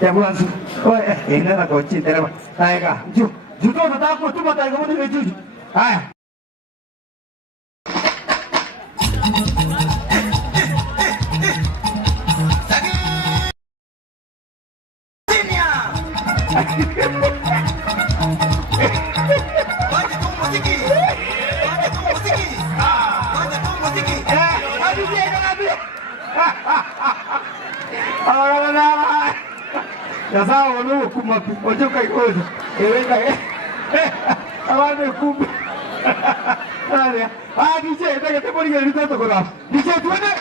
Ya mwanzo. Oye, ina kochi tena. Haya, juto nataka kutuma taiga mtu wetu. Haya. Ya sawa no kuma ojo kai kozo ewenga abane kumbe ale DJ tege te poni gari toto kora DJ tuene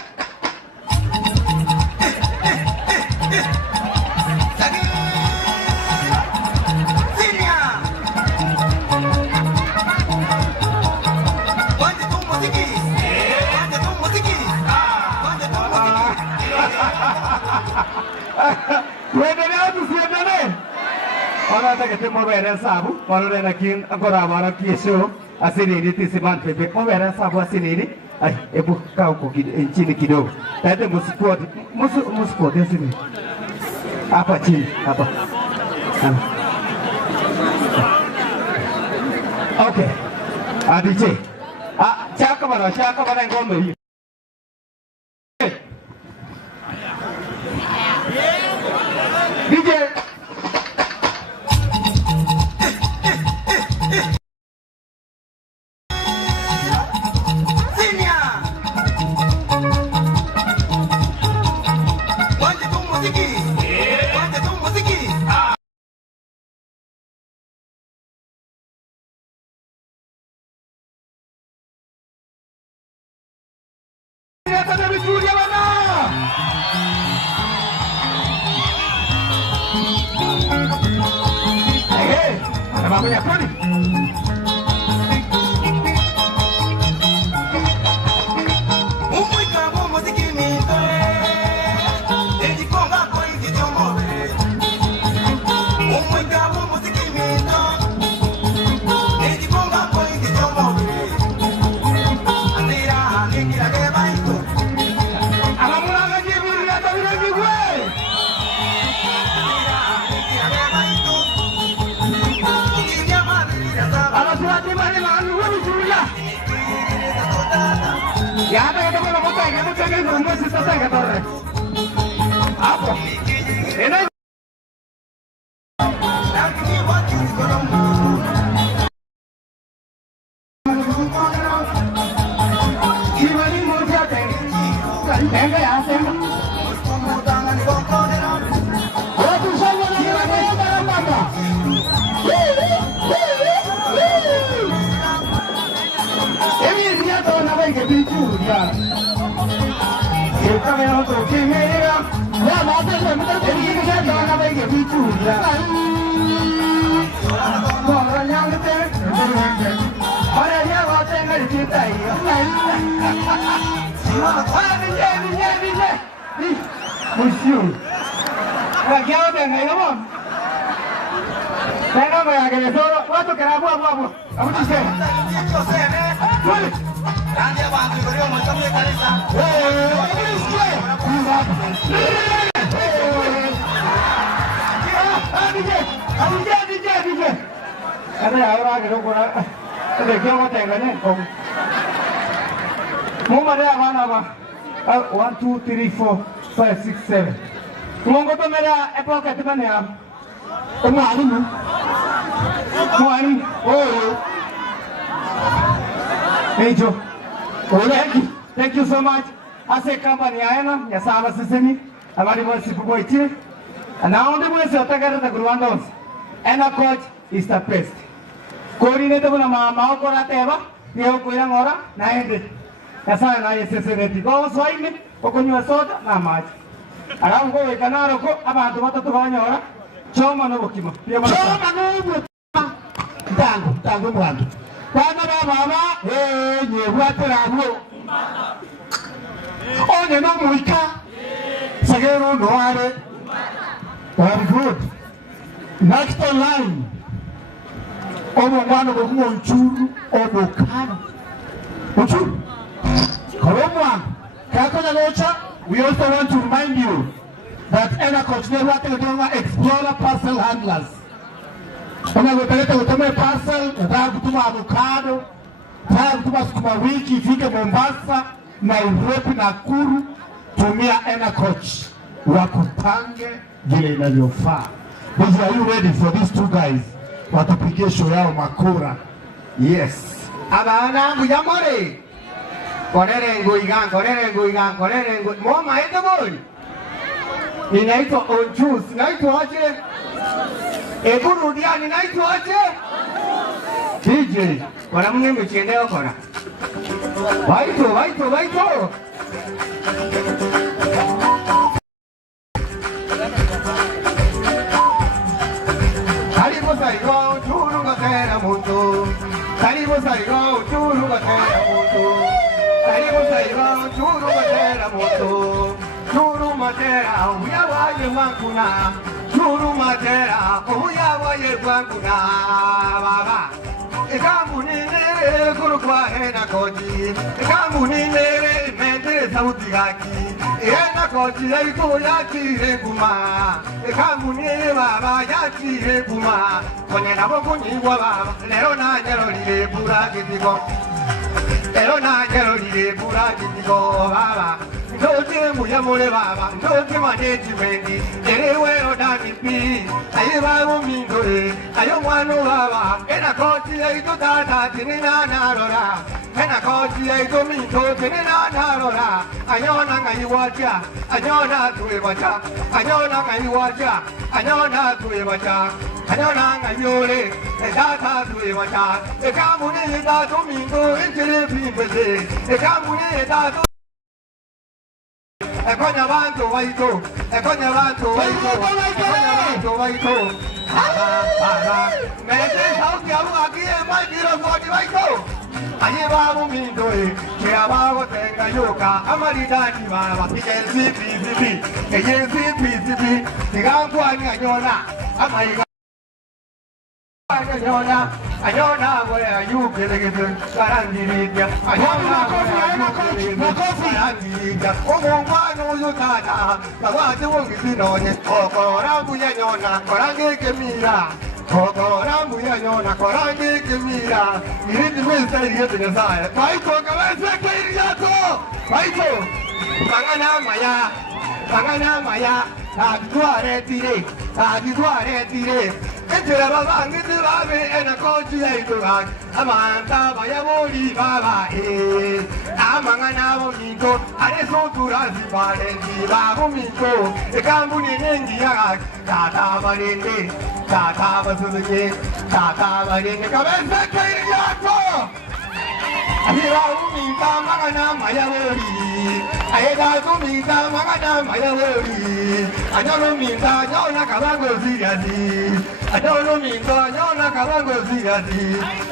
Ora ta ke mo vera sabu, ora na kin agora mara kiso asini ni tisiman pepe mo vera sabu asini ni ai ebu kau ko chini kidogo. Tade musport asini. Apa chini? Apa? Okay. DJ. Chaka mana ngombe hii. DJ banyak kali. Ya ada yang mau ngomong, kamu jangan ngomong selesai kata orang. Apa? Ini. Gimana mau jadi? Tengah ya, tengah. Waktu saya lagi dalam mata. Ini dia tahu nama yang kebicu dia. Kita memang tu kini ya. Ya masa saya ini dia tahu nama yang kebicu dia. Orang yang kita, orang yang macam ni kita ya. Dia. Musuh. Lagi apa yang ini apa? Saya nak bayar ni soro. Waktu kenapa apa? Apa tu saya? Boleh. Nanti apa tu beri orang macam ni kalisa. DJ. Ada orang kita korang. Ada kau macam ni kau. Mau mana apa? 1, 2, 3, 4, 5, 6, 7. Mau kau tu mera apa kat mana ya? Kamu ada ni? Kamu ada ni? Oh. Hey Joe. Thank you so much. Ase company आया ना या सावा से नहीं हमारी बस सिर्फ कोई चीज़ ना उन्हें बोले से होता कर रहा था गुरुवांडा उस एना coach is the best. कोरी ने तो बोला माँ को राते है बा ये हो कोई ना मोरा ना है दे ऐसा है ना ये से रहती को वो स्वाई में वो कुछ नहीं सोता ना माच अगर उनको एक ना रखो अब आप तो बाहर हो रहा चौ मनो वो किमा ये मनो चौ मनो वो तांगो Mueang Wana baba ye huwa teramu onye no muika sagero no are very good. Next line omo mwana go nchuru omo kana nchuru kolomwa kako na locha. We also want to remind you that Enercoach never to Explorer parcel handlers. Unapeleka utome parcel, unataka kutuma avocado, unataka kutuma sukuma wiki ifike Mombasa, Nairobi, Nakuru, tumia Enercoach wakupange vile inavyofaa. Are you ready for these two guys? Watupigie show yao makura. Yes. Abana mujamore. Korere nguigan. Moma ende boy. Ninaitwa Onjus. Naitwa aje? Rudia ninaitwa aje? DJ. Kuna mwenye mchendeo kona. Waito. Karibu Saigo, churu gatera mutu. Karibu Saigo, churu gatera mutu. Karibu Saigo, churu gatera mutu. Churu matera, uyawaye makuna. Churu matera, uyawaye makuna. Baba. Ikamu nile kurukwa Enercoach. Ikamu nile mente sauti gaki. Enercoach yaito yachire kuma. Ikamu nile baba yachire kuma. Kwenye naboko nyingwa baba. Lero na nyero lile pura kitiko. Lero na nyero lile pura kitiko baba. Ndote muyamole baba. Ndote management. Erewe odani pi. Ayiba umindore. Ayo mwanu baba. Enercoach yaito tata tinina narora. Enercoach yaito minto tinina narora. Anyona ngayiwacha. Anyona tuwewacha. Anyona ngayiwacha. Anyona tuwewacha. Anyona ngayore. Tata tuwewacha. Ekamune tato minto entere pimpese. Ekamune tato. Ekonya bantu waito. Baba. Mete sauti ya aquí en Maikiro Foti waito. Aye babu mindoe. Kira babu tenga yoka. Amaridani baba. Tigenzi PCP. Tigangu anyona. Amaiga. Anyona where you get Karangiridia. Anyona Karangiridia. Omano Yutana. Tawatu Gizino. Korabu Yanyona. Korangi Kemira. Korabu Yanyona. Korangi Kemira. You need to win say here to the side. Maito Kawasa. Maito. Pangana Maya. Adituare tire. Entere baba ngiti babe Enercoach yaito bag. Amanta baya boli baba amangana bo minto are so turazi bale di babo minto ekambu nengi ya tata balende tata basuke tata balende kabeza kairiato Ahira umita magana mayawori Ahira umita magana mayawori Anyolo minta nyona kabango ziriazi Anyolo minta nyona kabango ziriazi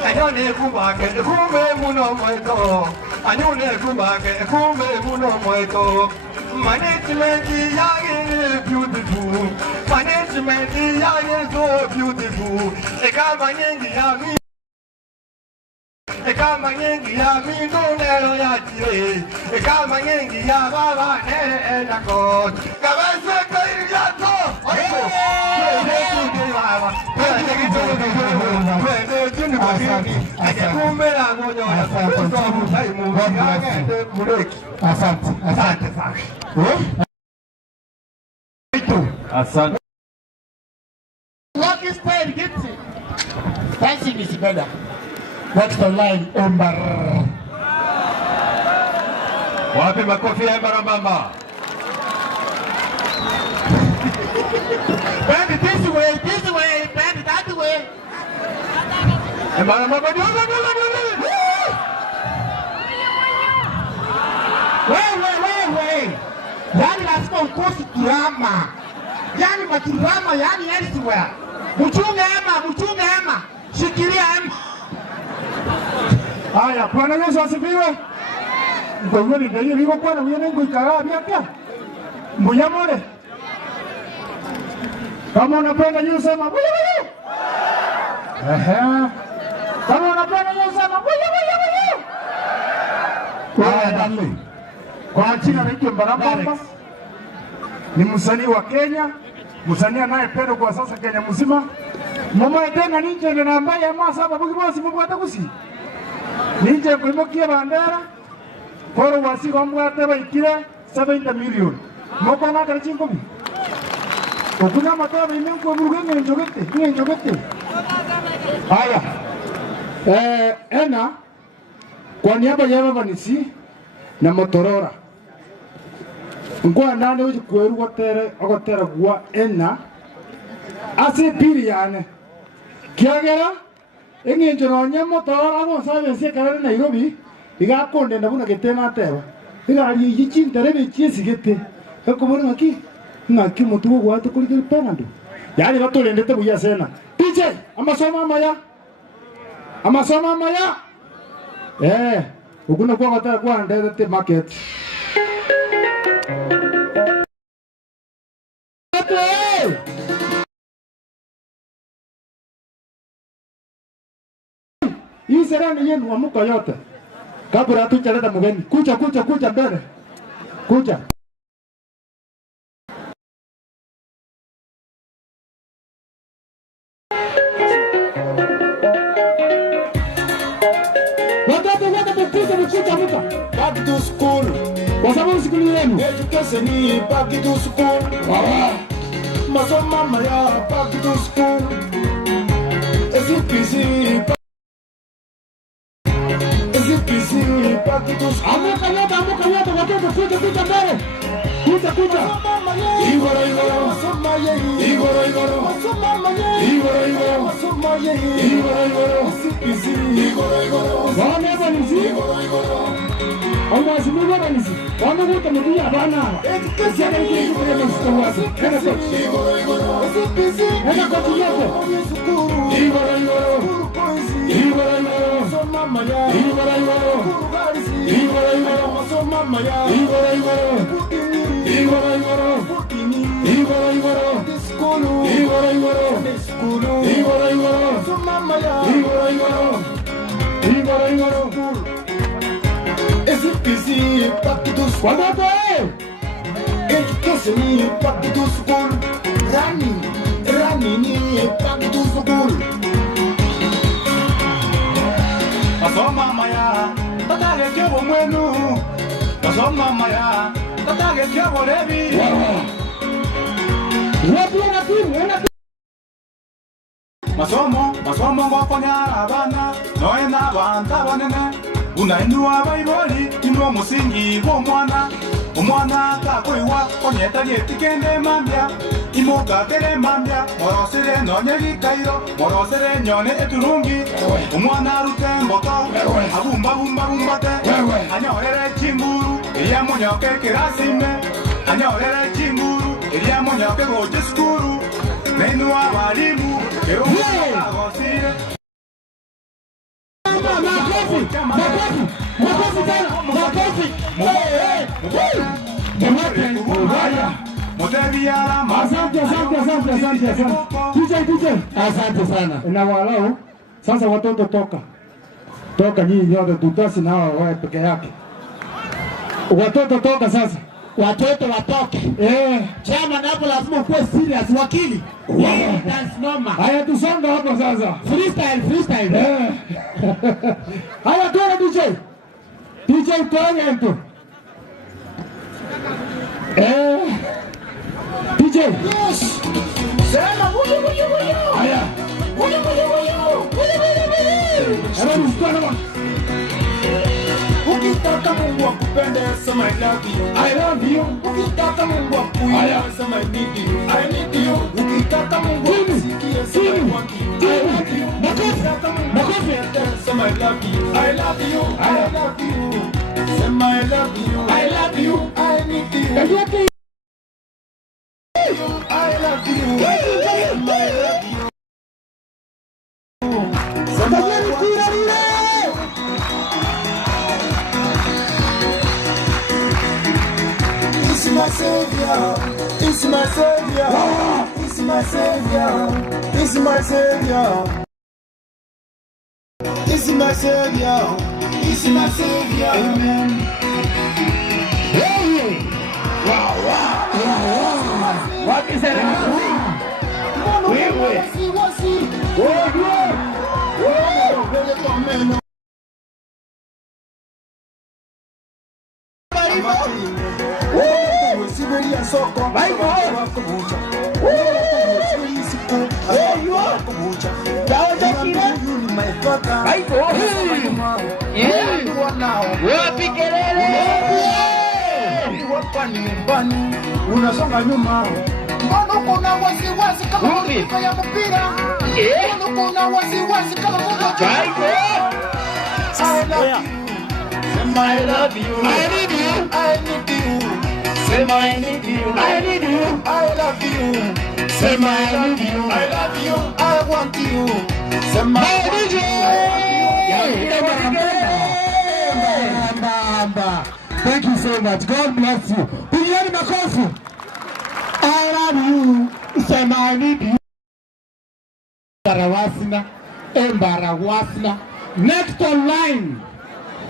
Anyone kubake kume muno moito Anyone kubake kume muno moito Management is beautiful Management is so beautiful Ekama nyengi ya mi Kama nyengi ya mindunelo ya chile Kama nyengi ya baba Enercoach Kabese kairi yato Oiko Kwende baba Kwende juni kwende Kumbe la ngonyo ya Kuso mutaimu Yagende mureki Asante sana Asante. What is paid gets it? Dancing is better. Next online, Ombar. Wapi makofi ya Mbarambamba? Bend it this way, bend it that way. Mbarambamba, Wait. Yani lazima ukosi drama. Yani madrama, yani elsewhere. Mchunge ema. Shikilia ema. Haya, Bwana Yesu asifiwe. Ndio ndio hiyo kwa nini Mungu ikarabia pia. Muyamore. Kama unapenda Yesu sema wuyu. Kama unapenda Yesu sema wuyu. Haya, dali. Kwa jina la Mbarambamba. ni msanii wa Kenya, msanii anayependwa kwa sasa Kenya mzima. Mama tena ninje na ambaye ya masa babu kibosi mungu atakusi. Ninje kuimokia bandera. Koro wasi kwambwate baikire 70 million. Moko na kare chinkomi. Okuna matoa bimenko burugenge njogete. Haya. Ena kwa niaba ya Vanisi na Motorora. Ngwa ndane uji kweru gotera gwa ena ase piri yane. Kiagera engenjo ronye Motorora go sabe se karane Nairobi iga konde ndabuna getema teba. Iga ari yichintere bechiesi gete. Ekobona ngaki mutugo gwa tukurikira penando. Yari batolendete buya sena. DJ amasoma maya. Ukuna kwa gotera kwa ndete market. Hii serani yenu amuka yote. Kabla tuchaleta mgeni. Kuja mbele. Kuja. Back to school. Kwa sababu siku yenu. Education is back to school. Masomo mama ya back to school. SPC back to school. Amuka yote watoto kuja mbele. Kuja. Igoro. Wana Vanisi. Ona simuga Vanisi. Wana wote mdia bana. Sasa hivi kuna mstowazi. Kana coach. Masomo ngokonya abana noena banta banene unainua baiboli inua musingi omwana takoiwa konyeta lietikende mambya imoka kere mambya morosere nonye gikairo morosere nyone eturungi omwana rute mboto bumbate anyorere chimburu eya monyoke kirasime anyorere chimburu eya monyoke goje skuru menua walimu agosire Asante sana. Na walau sasa watoto toka nyinyi nyote tutasi na wewe peke yake. Watoto toka sasa. Watoto watoke. Chama napo lazima kuwe serious wakili. Dance noma. Haya tusonga hapo sasa. Freestyle. Haya toka DJ toka mtu. DJ. Yes. Sema huyu. Haya. Huyu. Hebu mstari. Ukitaka Mungu akupende sema I love you. Ukitaka Mungu akuinue sema I need you. Ukitaka Mungu akusikie sema I want you. I love you. Makofi sema I love you. I love you. Sema I love you. I need you. I love you. He's my savior. Amen. Wow. Wewe. Unasonga nyuma. Mbona kuna wasiwasi kama mtu ya mpira? Mbona kuna wasiwasi kama mtu I love you. I need you. I need you. Say I need you. I need you. I love you. Say I love you. I love you. I want you. Say I need you. Thank you so much. God bless you. Pigeni makofi. I love you. Say I need you. Embarawasna. Next online.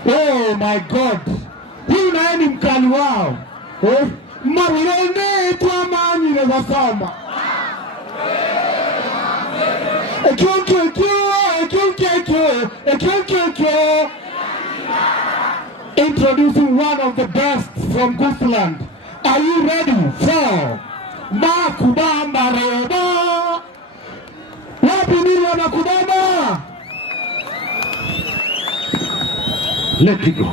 Oh my God. Huyu naye ni mkali wao. Marlene tu amani na wasoma. Introducing one of the best from Goofland. Are you ready for Makubamba Reba? Wapi nini Makubamba? Let it go.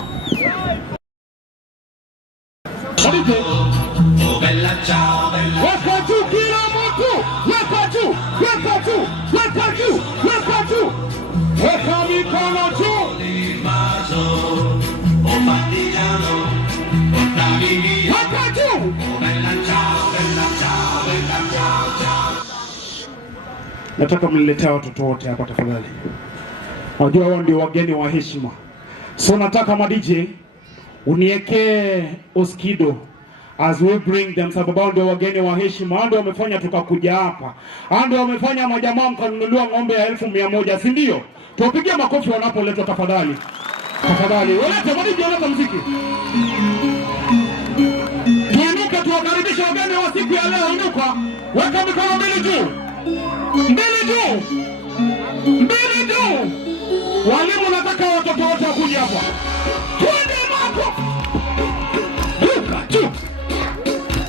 Nataka mniletea watoto wote hapa tafadhali. Wajua wao ndio wageni wa heshima. So nataka ma DJ unieke Oskido as we bring them, sababu ndio wageni wa heshima, ndio wamefanya tukakuja hapa. Ndio wamefanya majamaa mkanunuliwa ng'ombe ya 1100, si ndio? Tuwapigie makofi wanapoletwa tafadhali. Tafadhali, walete ma DJ, walete muziki. Tuinuke tuwakaribisha wageni wa siku ya leo, inuka. Weka mikono mbili juu. Mbili juu. Mbili juu. Walimu nataka watoto wote wakuje hapa. Twende makofi. Ruka juu.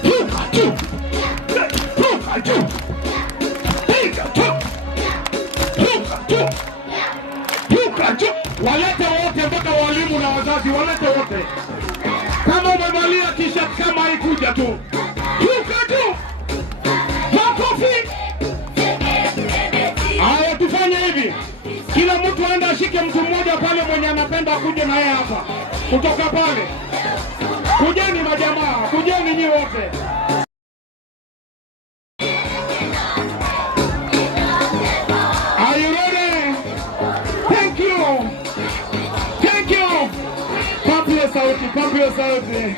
Ruka juu. Ruka juu. Piga juu. Ruka juu. Ruka juu. Walete wote mpaka walimu na wazazi, walete wote. Kama umevalia t-shirt kama haikuja tu. Ruka juu. Makofi. Haya, tufanye hivi. Kila mtu aenda ashike mtu mmoja pale mwenye anapenda kuja na yeye hapa. Kutoka pale. Kujeni majamaa, kujeni nyinyi wote. Are you ready? Thank you. Thank you. Pampiyo sauti.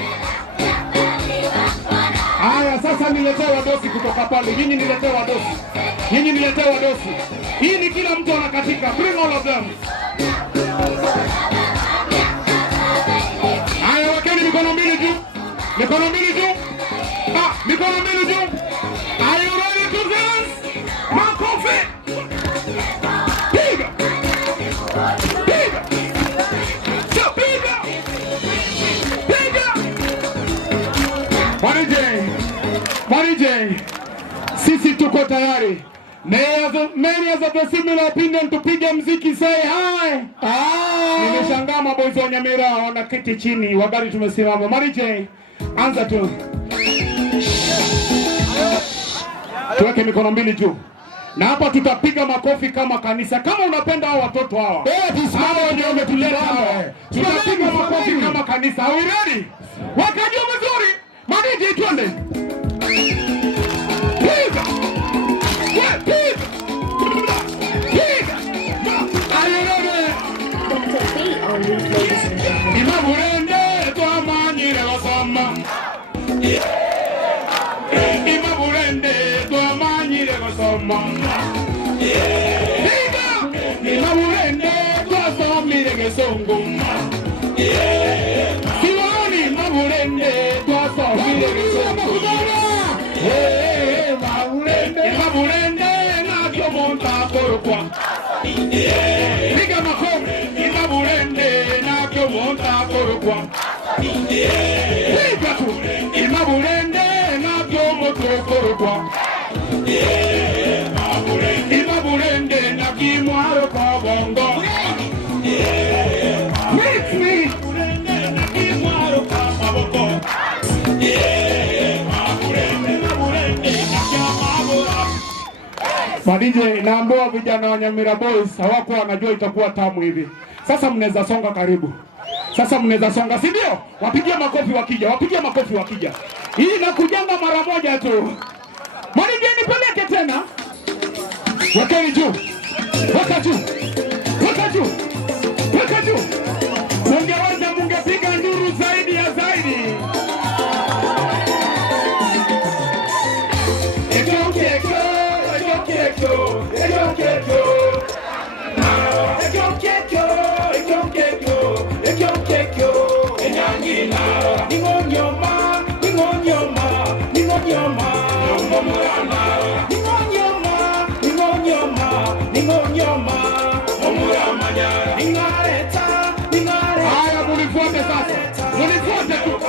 Haya, sasa niletee wadosi kutoka pale. Nyinyi niletee wadosi. Hii ni kila mtu anakatika. Bring all of them. Haya, wakeni mikono mbili juu. Mikono mbili juu. Mikono mbili juu. Are you ready to dance? Makofi. Piga. Piga. Piga. Piga. Marije. Sisi tuko tayari. Many of the similar opinion tupige mziki, say hi. Nimeshangaa maboys wa Nyamira wanaketi chini wakati tumesimama. Marije, anza tu. Tuweke mikono mbili juu. Na hapa tutapiga makofi kama kanisa. Kama unapenda hao watoto hawa. Hawa ndio wametuleta hawa. Tutapiga makofi kama kanisa. Are we ready? Wakajua vizuri. Marije, twende. Piga. Imabulende twamanyire basoma. Imabulende twamanyire basoma. Imabulende twasomire gesongo. Siwani imabulende twasomire gesongo. Piga makofi. Imabulende nakyo monta korokwa. Piga tu. Imabulende nakyo monta korokwa. Imabulende nakimwaro kwa bongo. With me. Nakimwaro kwa maboko. Madije, naambiwa vijana wa Nyamira Boys hawakuwa wanajua itakuwa tamu hivi. Sasa mnaweza songa karibu. Sasa mnaweza songa, si ndio? Wapigie makofi wakija, wapigie makofi wakija. Hii inakujanga mara moja tu. Madije, nipeleke tena. Wakeni juu. Waka juu. Waka juu. Waka juu. Mungeweza mungepiga nduru zaidi ya zaidi. Haya, munifuate sasa. Munifuate tu.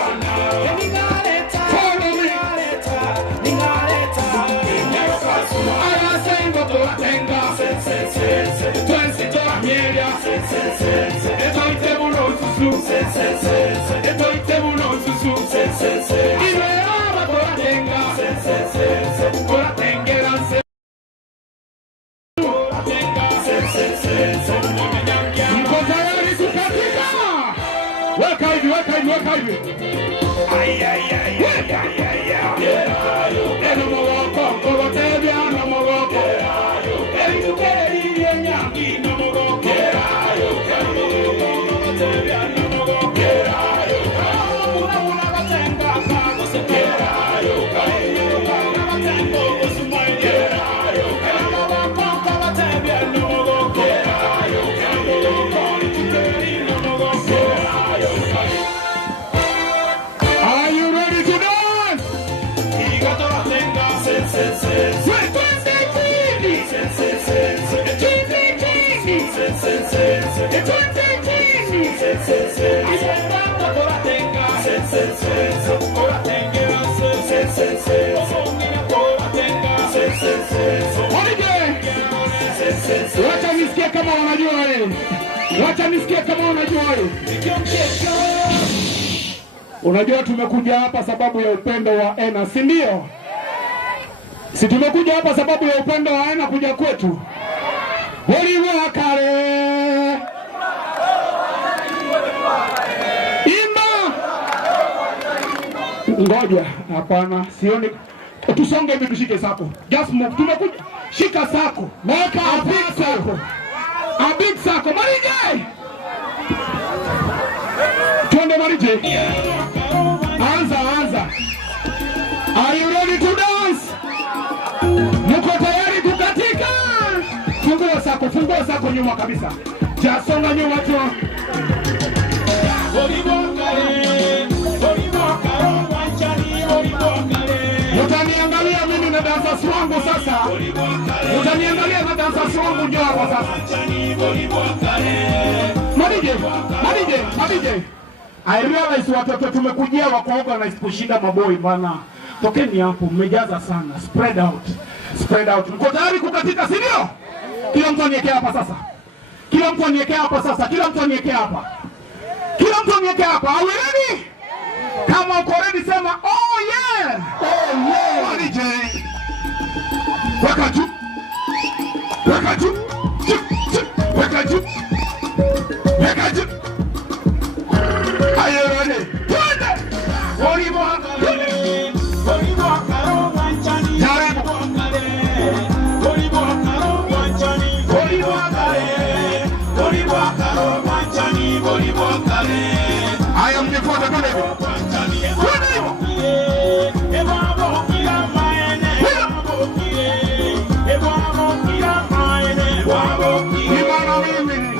Weka hivi, weka hivi, weka hivi. Wacha nisikie kama wanajua wewe. Wacha nisikie kama wanajua wewe. Unajua tumekuja hapa sababu ya upendo wa Ena, si ndio? Si tumekuja hapa sababu ya upendo wa Ena kuja kwetu. Waliwa kale. Imba. Ngoja, hapana, sioni. Tusonge hivi tushike sako. Just move. Tumekuja. Shika sako. Weka a big sako. A big sako. Marije. Twende Marije. Anza, anza. Are you ready to dance? Mko tayari kukatika? Fungua sako nyuma kabisa. Jasonga nyuma tu. Utaniangalia mimi na dansa swangu sasa. Utaniangalia na dansa swangu njoo hapa sasa. Madije. I realize watoto tumekujia wako organize kushinda maboi bana. Tokeni hapo, mmejaza sana. Spread out. Spread out. Mko tayari kukatika, si ndio? Kila mtu aniwekea hapa sasa. Kila mtu aniwekea hapa sasa. Kila mtu aniwekea hapa. Kila mtu aniwekea hapa. Are we ready? Kama uko ready sema oh yeah. Oh yeah. Madije. Weka juu. Weka juu. Weka juu. Weka juu. Are you ready? Twende. Haya mnifuata kule. Imana mimi.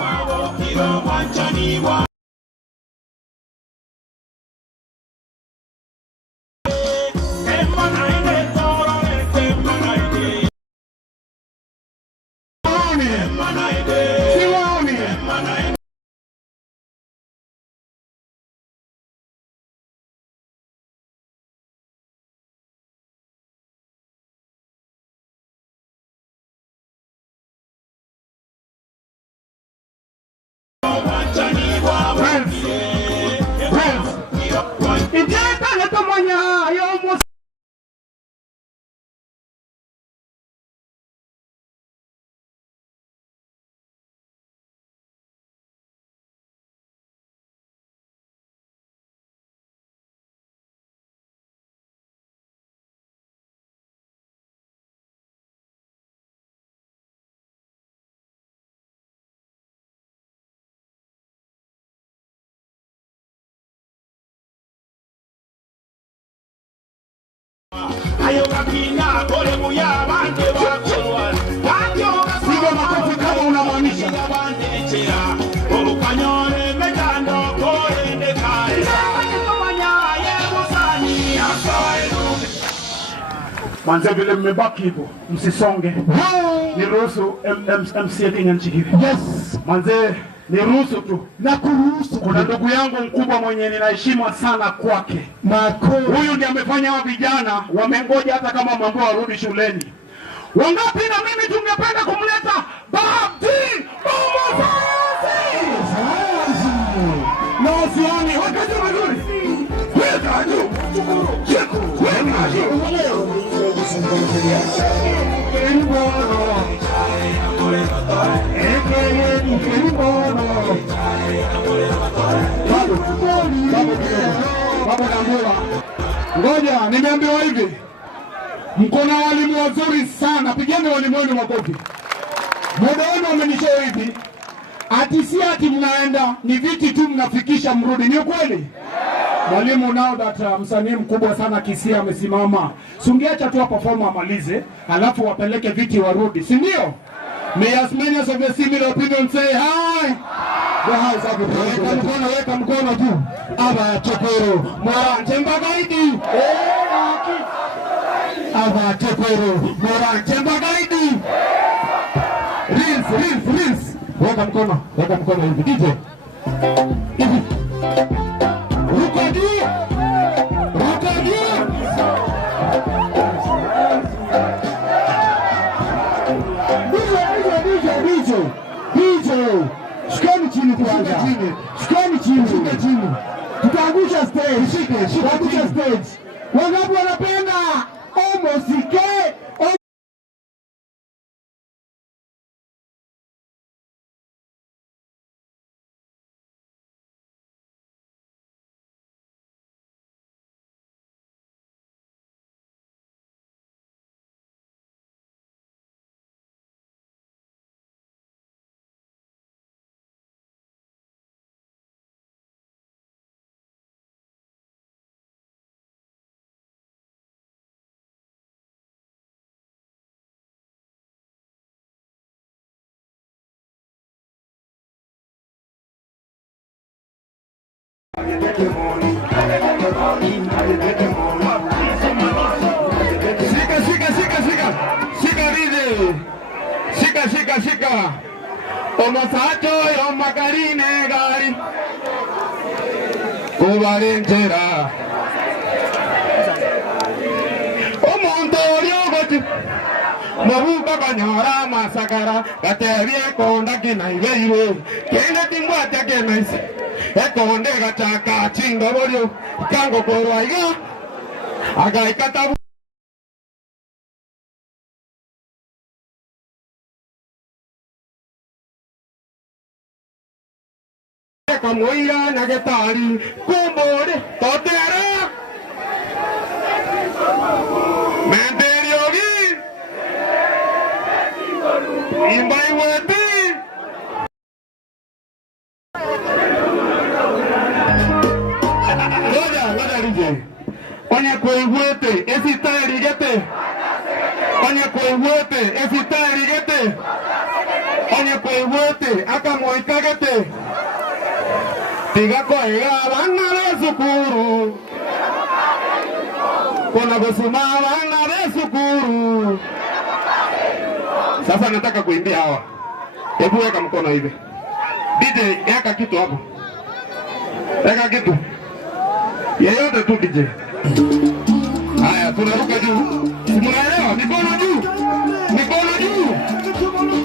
siwaoni. Siwaoni. Piga makofi kama unamaanisha. Manze vile mmebaki hivyo, msisonge. Niruhusu MC Edinga Nchigiri. Yes. Manze niruhusu tu. Na kuruhusu. Kuna ndugu yangu mkubwa mwenye ninaheshima sana kwake. Huyu ndiye amefanya wa vijana wamengoja hata kama mambo warudi shuleni. Wangapi na mimi tungependa kumleta Babdi na usioni wakati mazuri. Weka juu. Weka juu. Ngoja, nimeambiwa hivi. Mko na walimu wazuri sana. Pigeni walimu wenu makofi. Muda wenu wamenishow hivi. Ati si ati mnaenda, ni viti tu mnafikisha mrudi. Ni ukweli? Mwalimu now that msanii mkubwa sana Kisia amesimama. Sungeacha tu perform amalize, alafu wapeleke viti warudi. Si ndio? May as many of the similar opinion say hi. Weka mkono tu. Aba Chokoro. Morante Mbagaidi. Aba Chokoro. Morante Mbagaidi. Rinse. Weka mkono hivi. DJ. Hivi. Rukadi. Shikeni chini kwanza. Shikeni chini. Tutaangusha stage. Wangapi wanapenda omosike? Shika. Omosacho yo makarine gari. Kubarentera. Omontorio gotu. Mabuka kanyara masakara. Katebie konda kinaibeiro. Kende timbwate kenaisi. Ekonde gachaka chingo borio. Kango korwa iga. Agaikata Kamoira nagetari kumbore totera menteriogi imbai weti Loja DJ Onya kuigwete esita erigete Onya kuigwete esita erigete Onya kuigwete akamoikagete Tiga koiga bana de sukuru Kona kusuma bana de sukuru Sasa nataka kuimbia hawa Hebu weka mkono hivi. DJ, weka kitu hapo. Weka kitu. Yeyote tu DJ. Haya, tunaruka juu. Tunaelewa, mikono juu. Mikono juu.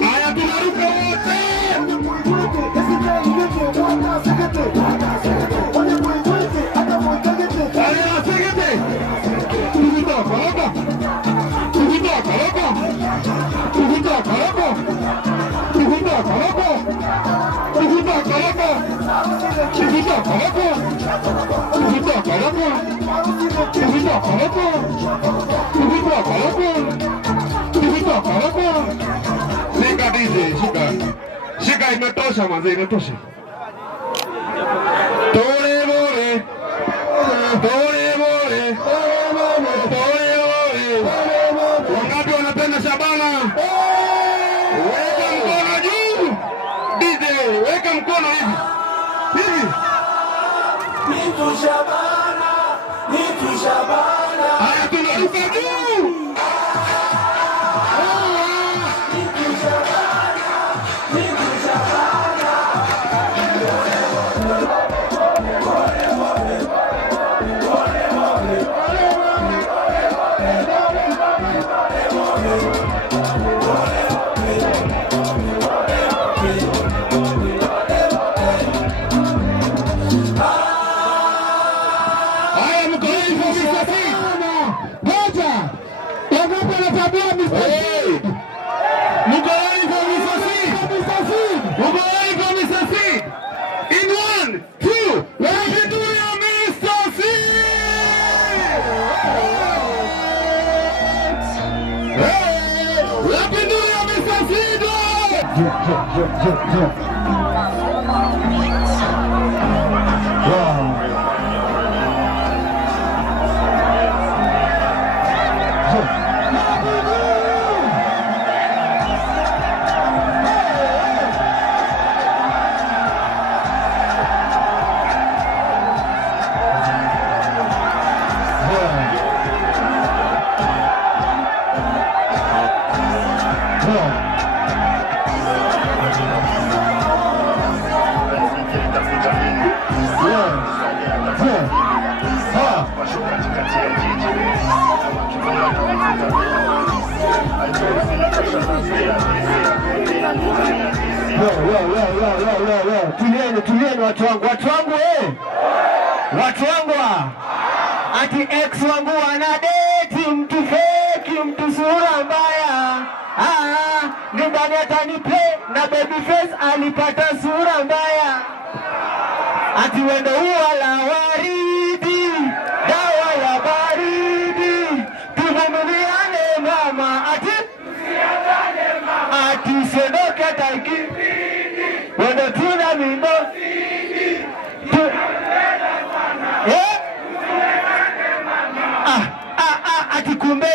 Haya, tunaruka wote. Haya, segete. Tukitoka loka. Tukitoka loka. Tukitoka loka. Tukitoka loka. Tukitoka loka. Tukitoka loka. Tukitoka loka. Tukitoka loka. Tukitoka loka. Tukitoka loka. Shika DJ, shika. Shika, imetosha manze, imetosha. Tore bore. Tore bore. Tore bore. Wangapi wanapenda Shabana? Weka mkono juu. DJ, weka mkono hivi. Hivi. Nitu Shabana, Nitu Shabana. Haya, tunaruka juu. Nitu Shabana, Nitu Shabana. Haya, mkono hivi msafiri. Moja. Wangapi wanatabia msafiri? Mkono hivi msafiri. Mkono hivi msafiri. In 1, 2, let me do your msafiri. Let me do your msafiri. Tulieni watu wangu. Watu wangu Watu wangu ati ex wangu anadeti mtu feki, mtu sura mbaya. Ndani atanipe na baby face alipata sura mbaya. Ati wendo huwa la waridi, dawa ya baridi. Tuvumiliane mama, ati sendoke taiki. Wendo tuna mimbo. Ati kumbe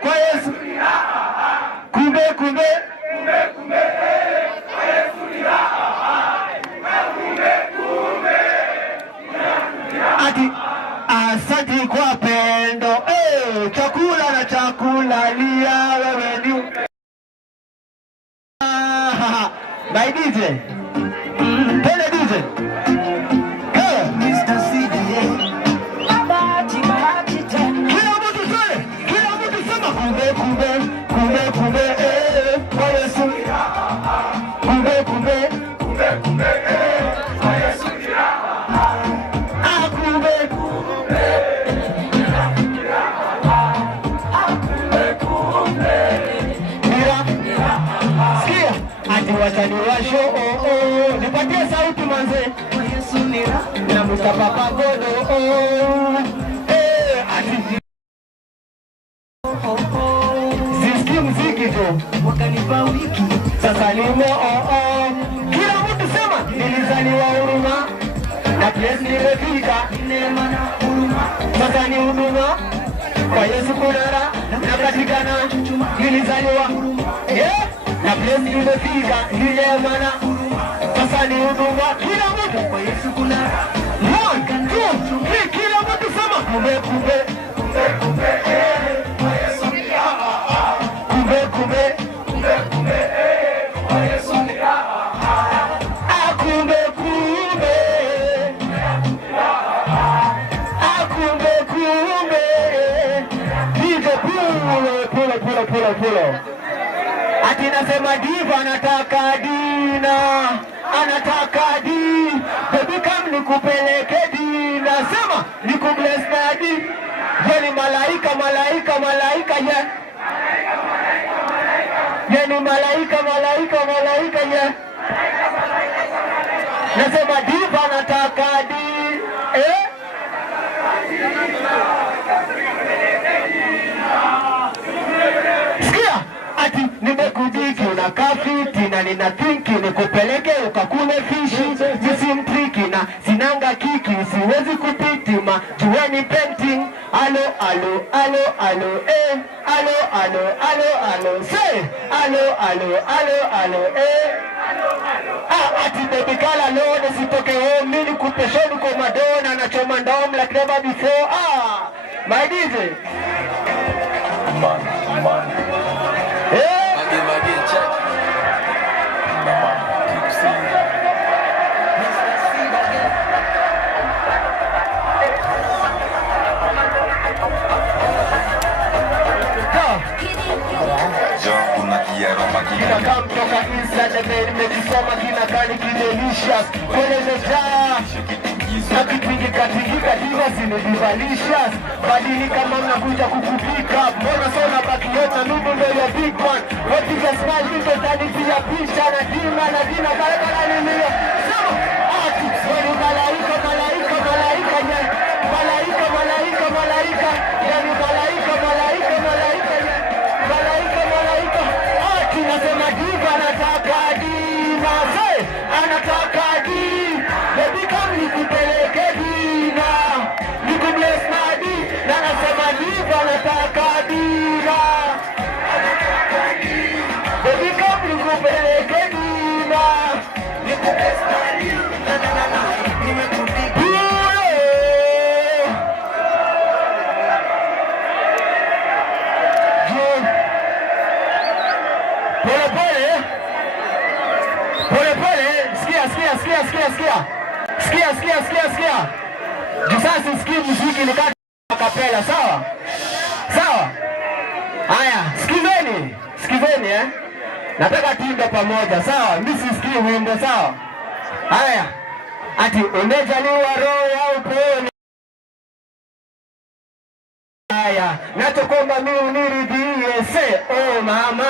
kwa Yesu. Kumbe kwa Yesu ni raha. Ati asante kwa pendo. Chakula na chakula lia wewe ni. By DJ. Tele DJ. Watani washo nipatie sauti manze. Na Mustafa Pagodo Ziski mziki tu wakanipa wiki sasa nimo kila mtu sema nilizaliwa huruma na place nimefika neema na huruma sasa ni huduma kwa Yesu kunara na katikana nilizaliwa huruma na place nimefika neema na huruma sasa ni huduma kila mtu kwa Yesu kunara 1, 2, 3 kila mtu sema kumbe kwa Yesu ni kumbe pulo. Ati nasema diva anataka dina. Anataka di. Baby come nikupeleke dina. Sema nikubless na di. Yeni malaika ye. Yeni malaika ye. Nasema diva anataka di. Sikia, ati nimekujiki unakaa fiti na nina thinki nikupeleke ukakule fishi. Nisimtriki na sinanga kiki siwezi kupitima jueni painting. Alo say alo ati baby kala lone sitoke home mini kupeshoni kwa Madonna na choma ndom like never before. My DJ kina kama kutoka inside the nimekisoma kina kani kidelicious kwenye mejaa na kipingi katika diva zimedivalicious badilika mama kuja kukupika mbona sona baki yote mimi ndo ya big one wapiga smile ndio tani pia picha na dina barabara nini sema ati wewe malaika yani malaika ati nasema diva anataka dina anataka di baby come nikupeleke dina nikubless na di na nasema diva anataka dina baby come nikupeleke dina nikubless na di na nimekupika pole sikia jisasi sikia muziki ni kati kapela sawa haya sikizeni nataka tuimbe pamoja sawa mimi sisikii wimbo sawa haya ati umejaliwa roho ya upole haya nachokomba mimi uniridhie se mama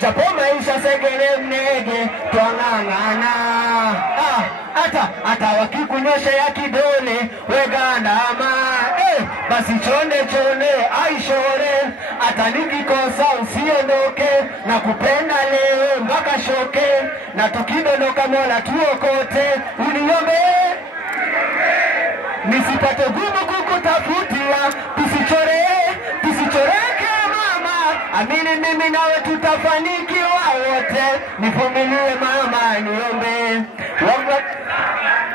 japo maisha segele mnege twang'ang'ana hata wakikunyosha ya kidole wegandama basi chone aishore hata nikikosa usiondoke na kupenda leo mpaka shoke na tukidondoka Mola tuokote uniombe nisipate gumu kukutafutia tusichoreke mama amini mimi nawe tutafanikiwa wote nivumilie mama niombe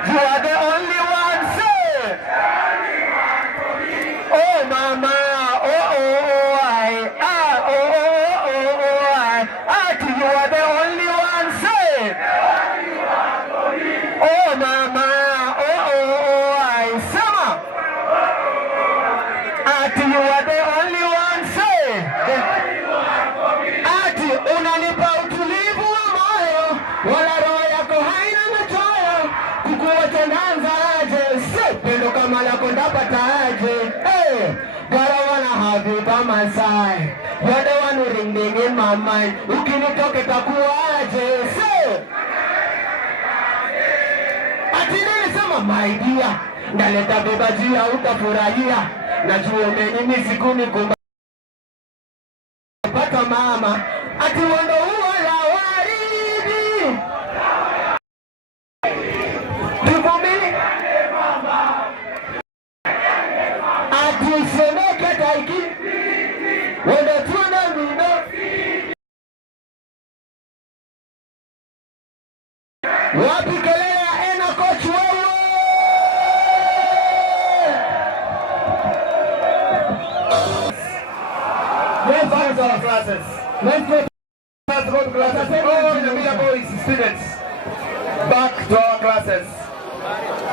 you are the only one say oh mama you are the only one say oh mama you are the only one say ati unanipa utulivu wa moyo wala roho yako haina machoyo kukuwacha nanzaje say pendo kama lako ndapataje God I wanna have you by my side you're the one who ringing in my mind ukinitoke takuaje say ati nilisema my dear ndaleta bebajia utafurahia najua mimi sikuni kumba pata mama ati wando huo la waridi tuvumili ati semeke taiki wando tuona mino wapi kelele ya ena coach wewe let's go to our classes. Let's go to classes. All the Mila Boys students back to our classes.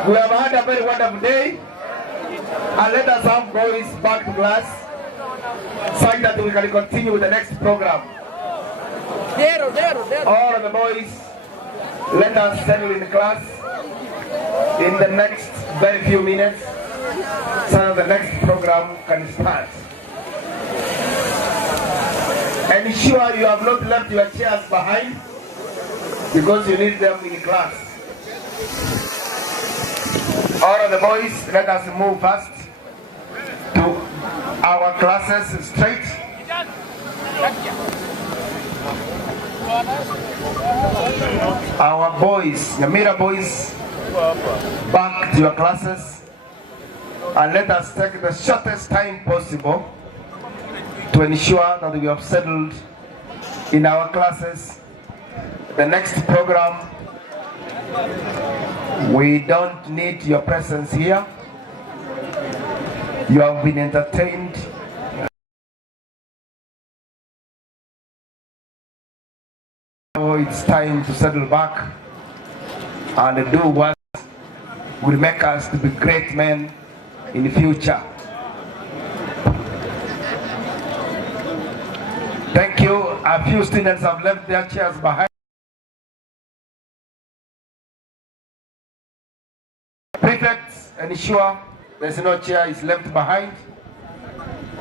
We have had a very wonderful day. And let us have boys back to class. so that we can continue with the next program. All of the boys, let us settle in class in the next very few minutes so that the next program can start. Ensure you have not left your chairs behind because you need them in class. All of the boys, let us move fast to our classes straight. Our boys, Nyamira boys, back to your classes, and let us take the shortest time possible to ensure that we have settled in our classes. The next program, we don't need your presence here. You have been entertained. Now it's time to settle back and do what will make us to be great men in the future. Thank you. A few students have left their chairs behind. Prefects, ensure there's no chair is left behind.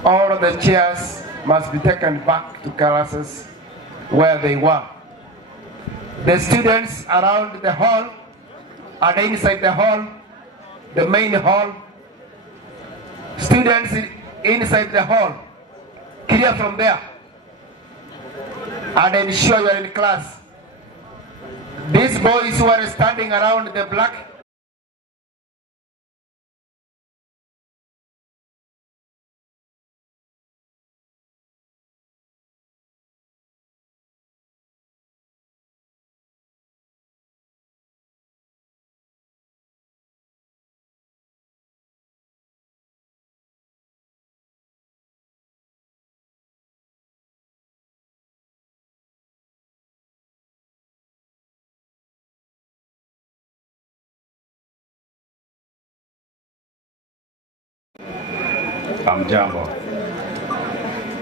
All of the chairs must be taken back to classes where they were. The students around the hall and inside the hall, the main hall, students inside the hall, clear from there and ensure you are in class. These boys who are standing around the black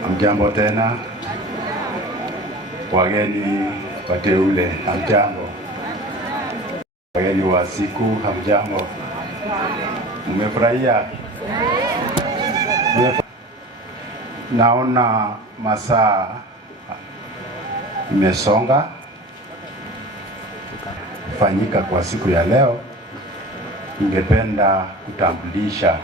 Hamjambo tena wageni wateule, hamjambo wageni wa siku, hamjambo. Mmefurahia? Naona masaa imesonga fanyika kwa siku ya leo. Ningependa kutambulisha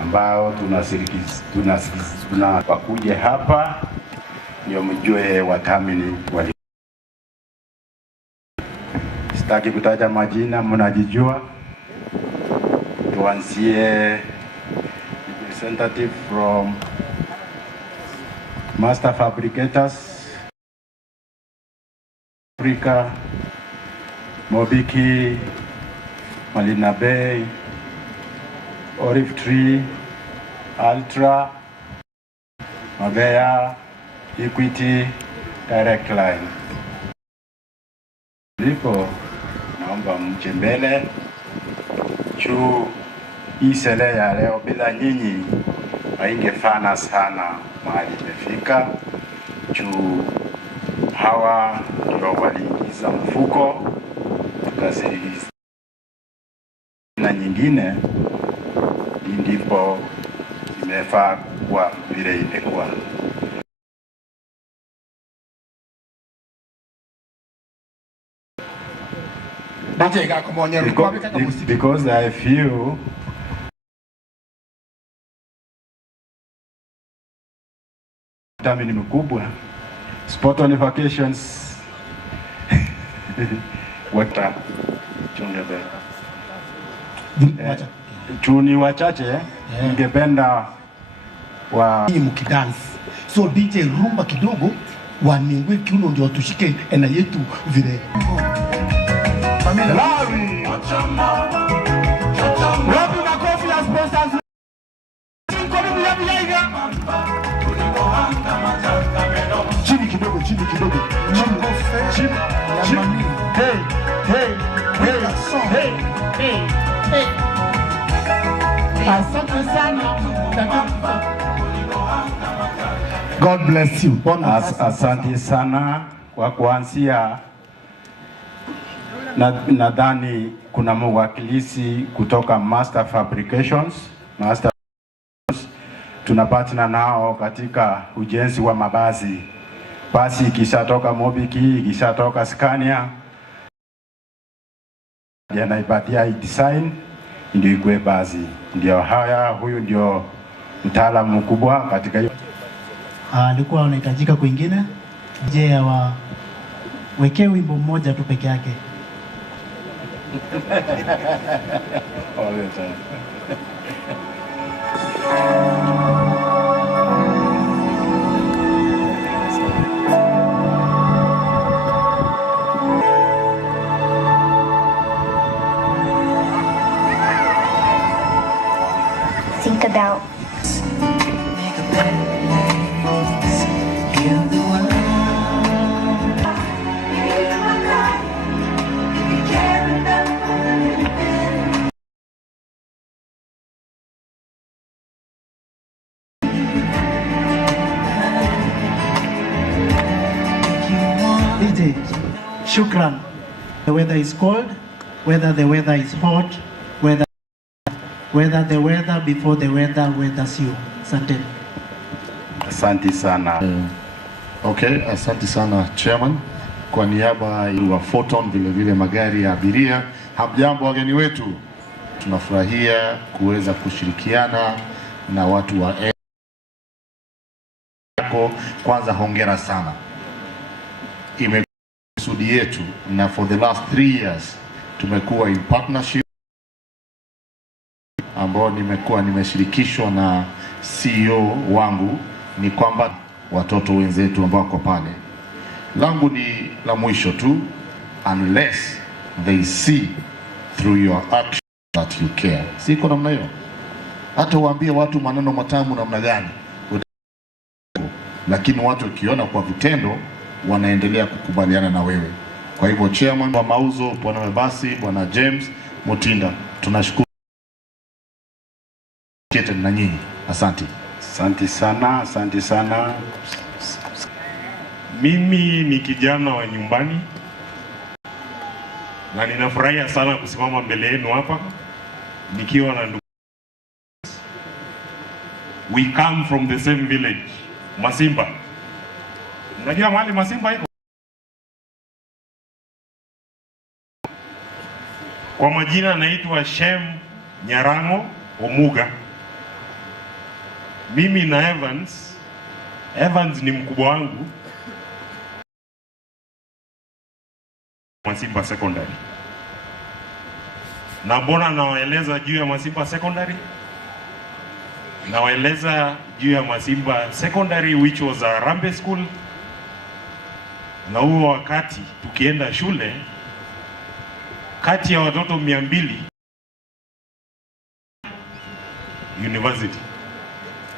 ambao wakuje hapa ndio mjue watamini wali. Sitaki kutaja majina, mnajijua. Tuanzie representative from Master Fabricators Africa, Mobiki, Malina Bay, Olive Tree, Ultra, Mabea, Equity, Direct Line. Ndipo naomba mje mbele juu hii sele ya leo bila nyinyi haingefana sana mahali imefika. Juu hawa ndio waliingiza mfuko tukasirikiza na nyingine, ndipo imefaa kwa vile imekuwa. Because I feel tamini mkubwa spot on vacations wata chungebe chuni wachache ningependa wa mkidance. So DJ rumba kidogo waningwe kiuno ndio tushike ena yetu vile. Larry Rabu na kofi ya sponsors. Chini kidogo, chini kidogo. Chini. Hey. Asante sana. God bless you. Asante sana kwa kuanzia. Nadhani kuna mwakilishi kutoka Master Fabrications. Tunapatana nao katika ujenzi wa mabasi. Basi ikishatoka Mobiki, ikishatoka Scania, yanaipatia design ndio ikue basi. Ndio huyu ndio mtaalamu mkubwa katika hiyo. Alikuwa anahitajika kwingine. Je, wekee wimbo mmoja tu peke yake. Think about DJ, shukran. The weather is cold, whether the weather is hot, whether the weather before the weather weathers you. Asante. Asante sana. Okay, asante sana Chairman. Kwa niaba ya Photon vile vile magari ya abiria, hamjambo wageni wetu. Tunafurahia kuweza kushirikiana na watu wa yako. Kwanza hongera sana. Kusudi yetu na for the last 3 years tumekuwa in partnership ambao nimeshirikishwa na CEO wangu, ni kwamba watoto wenzetu ambao wako pale, langu ni la mwisho tu, unless they see through your action that you care. Siko namna hiyo, hata uambie watu maneno matamu namna gani, lakini watu ukiona kwa vitendo wanaendelea kukubaliana na wewe. Kwa hivyo Chairman wa mauzo Bwana Mebasi, Bwana James Mutinda, tunashukuru na nyinyi. Asante. Asante sana, asante sana. Mimi ni kijana wa nyumbani na ninafurahia sana kusimama mbele yenu hapa nikiwa na ndugu. We come from the same village, Masimba. Unajua mahali Masimba iko? Kwa majina naitwa Shem Nyarango Omuga. Mimi na Evans ni mkubwa wangu Masimba Secondary. Na mbona nawaeleza juu ya Masimba Secondary? Nawaeleza juu ya Masimba Secondary which was a Rambe school. Na huo wakati tukienda shule, kati ya watoto 200 university,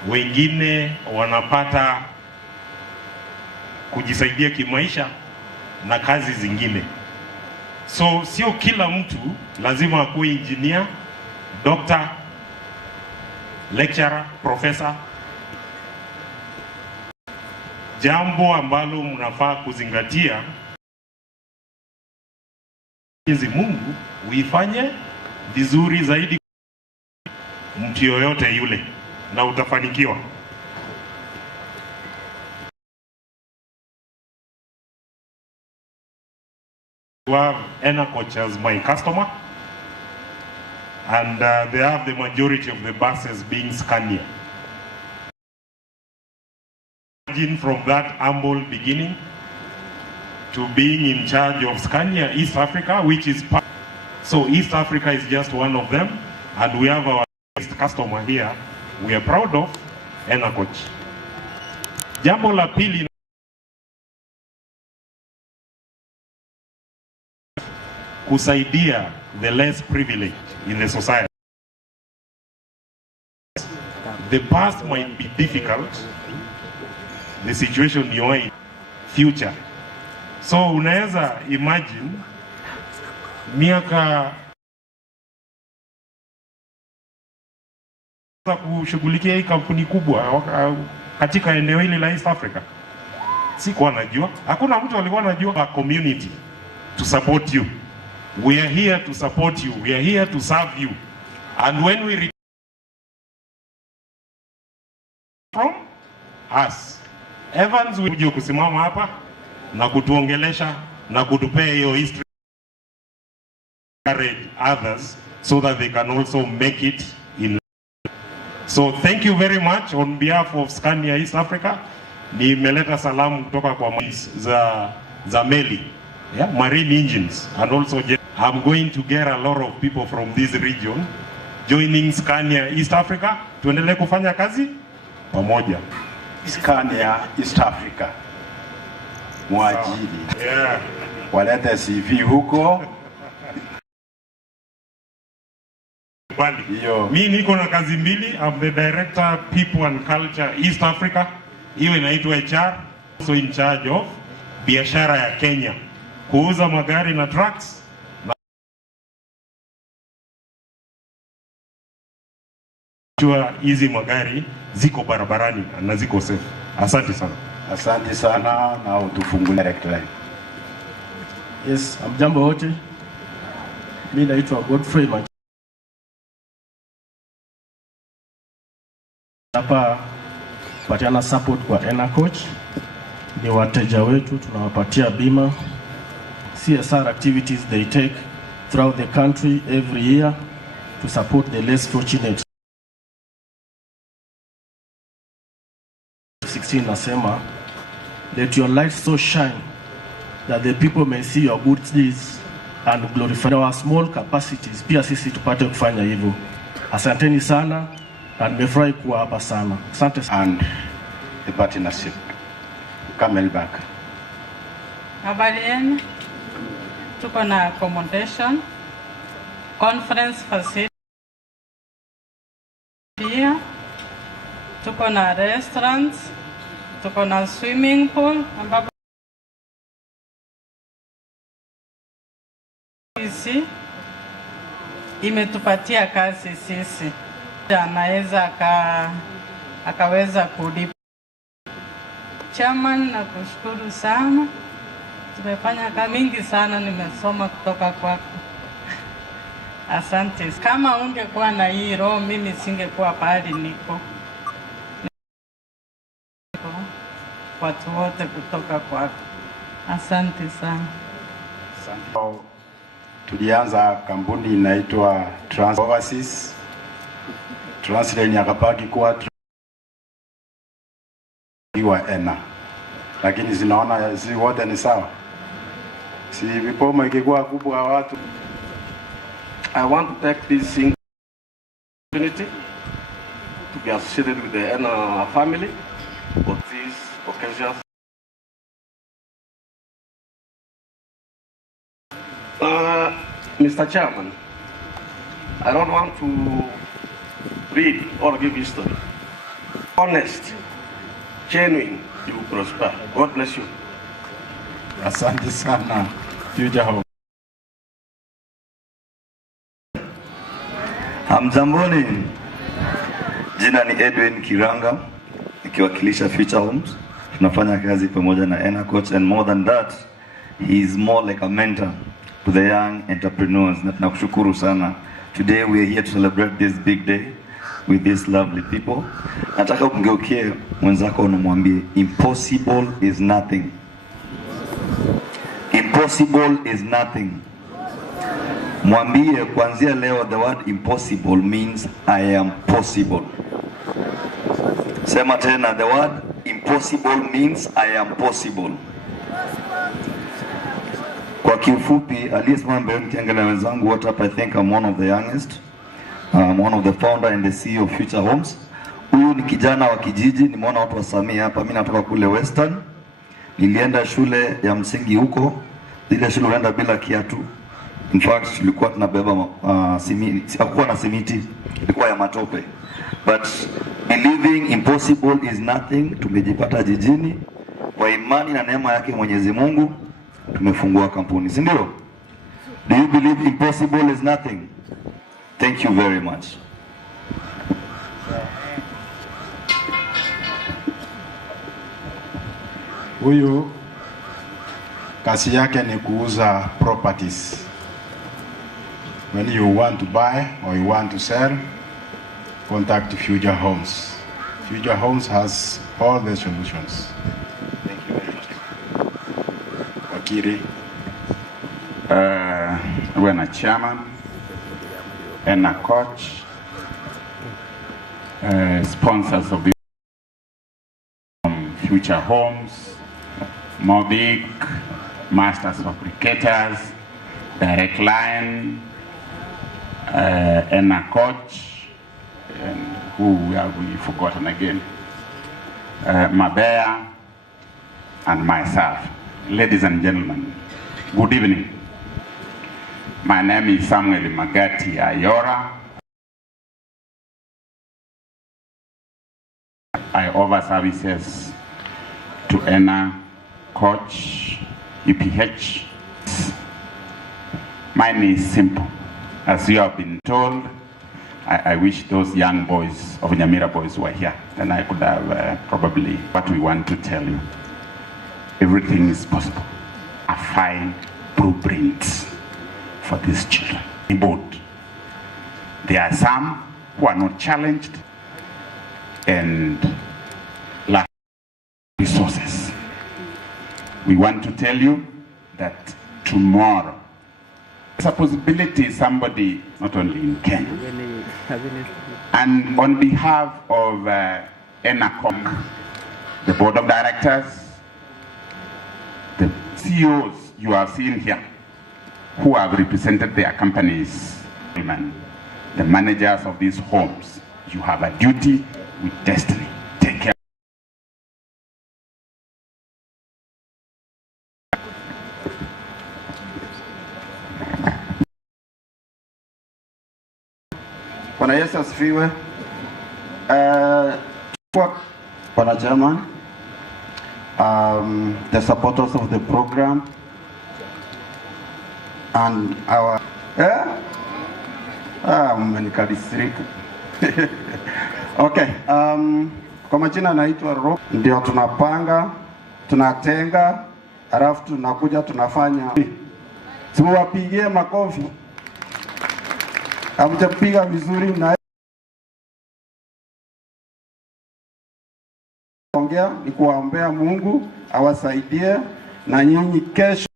wengine wanapata kujisaidia kimaisha na kazi zingine. So sio kila mtu lazima akuwe engineer, doctor, lecturer, professor. Jambo ambalo mnafaa kuzingatia, Mwenyezi Mungu uifanye vizuri zaidi mtu yoyote yule, na utafanikiwa. We have Enacoach as my customer, and they have the majority of the buses being Scania. Imagine from that humble beginning to being in charge of Scania East Africa, which is part. So East Africa is just one of them, and we have our customer here. We are proud of Enacoach. Jambo la pili, kusaidia the less privileged in the society. The past might be difficult, the situation you are in future. So unaweza imagine miaka kushughulikia hii kampuni kubwa katika eneo hili la East Africa. Sikuwa najua. Hakuna mtu alikuwa anajua community to support you. We are here to support you. We are here to serve you. And when we from us, Evans will kusimama hapa na kutuongelesha na kutupea hiyo history, encourage others so that they can also make it in. So thank you very much on behalf of Scania East Africa. Nimeleta salamu kutoka kwa za meli, yeah, marine engines, and also I'm going to get a lot of people from this region joining Scania East Africa. Tuendelee kufanya kazi pamoja. Scania East Africa mwajiri, yeah, walete CV huko. Mimi niko na kazi mbili. I'm the director people and culture East Africa. Hiyo inaitwa HR, so in charge of biashara ya Kenya, kuuza magari na trucks na hizi magari ziko barabarani na ziko safe. Asante sana. Asante sana, na utufungulie direct line. Yes, amjambo wote. Mimi naitwa Godfrey Mach. Hapa patiana support kwa ENACOACH. Ni wateja wetu, tunawapatia bima. CSR activities they take throughout the country every year to support the less fortunate. 16 nasema, let your light so shine that the people may see your good deeds and glorify our small capacities. Pia sisi tupate kufanya hivyo. Asanteni sana na nimefurahi kuwa hapa sana. Asante sana. And the partnership. Camelback. Habari yenu. Tuko na accommodation, conference facility, pia tuko na restaurants, tuko na swimming pool ambapo sisi imetupatia kazi sisi. Anaweza akaweza kulipa. Chairman, na kushukuru sana. Tumefanya kazi mingi sana, nimesoma kutoka kwako. Asante. Kama ungekuwa na hii roho, mimi singekuwa pahali niko. Watu wote kutoka kwako. Asante sana. Asante. Tulianza kampuni inaitwa Trans Overseas. Translate yakapaki kuwa ENA. Lakini zinaona si wote ni sawa. Si vipomo ikikuwa kubwa watu. I want to take this opportunity to be associated with the ENA family for this occasion. Mr. Chairman, I don't want to read or give history. Honest, genuine, you will prosper. God bless you. Asante sana. Future Hope. Hamjamboni, jina ni Edwin Kiranga, nikiwakilisha Future Homes. Tunafanya kazi pamoja na ENACOACH, and more than that, he is more like a mentor to the young entrepreneurs. Na tunakushukuru sana. Today we are here to celebrate this big day with these lovely people. Nataka umgeukie mwenzako unamwambie impossible is nothing. Impossible is nothing. Mwambie kuanzia leo the word impossible means I am possible. Sema tena, the word impossible means I am possible. Kwa kiufupi, aliyesimama mbele nikiangalia wenzangu wote hapa, I think I'm one of the youngest. I'm one of the founder and the CEO of Future Homes. Huyu ni kijana wa kijiji, nimeona watu wa Samia hapa. Mimi natoka kule Western. Nilienda shule ya msingi huko. Ile shule unaenda bila kiatu. In fact, tulikuwa tunabeba simiti, hakuwa na simiti, ilikuwa ya matope. But believing impossible is nothing, tumejipata jijini kwa imani na neema yake Mwenyezi Mungu, tumefungua kampuni, si ndio? Do you believe impossible is nothing? Thank you very much. Huyu kazi yake ni kuuza properties. When you want to buy or you want to sell, contact Future Homes. Future Homes has all the solutions. Thank you very much. Wakiri. We're a chairman and a coach, sponsors of the Future Homes, Mobic, Masters Fabricators, Direct Line, and a coach, and who have we forgotten again? Mabea and myself. Ladies and gentlemen, good evening. My name is Samuel Magati Ayora. I offer services to ENA, Coach, EPH. Mine is simple. As you have been told, I wish those young boys of Nyamira boys were here. Then I could have probably what we want to tell you. Everything is possible. A fine blueprint for these children. Both. There are some who are not challenged and lack resources. We want to tell you that tomorrow, there's a possibility somebody, not only in Kenya, and on behalf of ENACOM, the board of directors, the CEOs you have seen here, who have represented their companies, the managers of these homes, you have a duty with destiny. Take care. Bwana Yesu asifiwe. Bwana Chairman, the supporters of the program and our mmenikalisirika. Okay, kwa majina naitwa Rob. Ndio tunapanga, tunatenga, halafu tunakuja tunafanya. Simuwapigie makofi. Hamjapiga vizuri na ongea ni kuwaombea Mungu awasaidie na nyinyi kesho.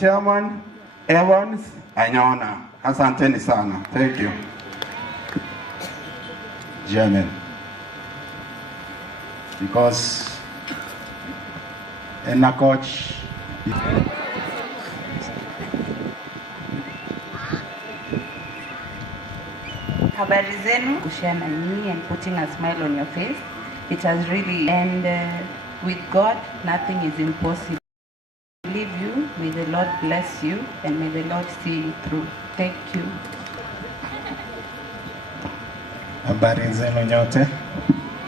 Chairman Evans Anyona. Asanteni sana. Thank you. Chairman. Because ENA coach Habari zenu, kushare na nyinyi and putting a smile on your face. It has really, and with God, nothing is impossible. I believe you, may the Lord bless you and may the Lord see you through. Thank you. Habari zenu nyote.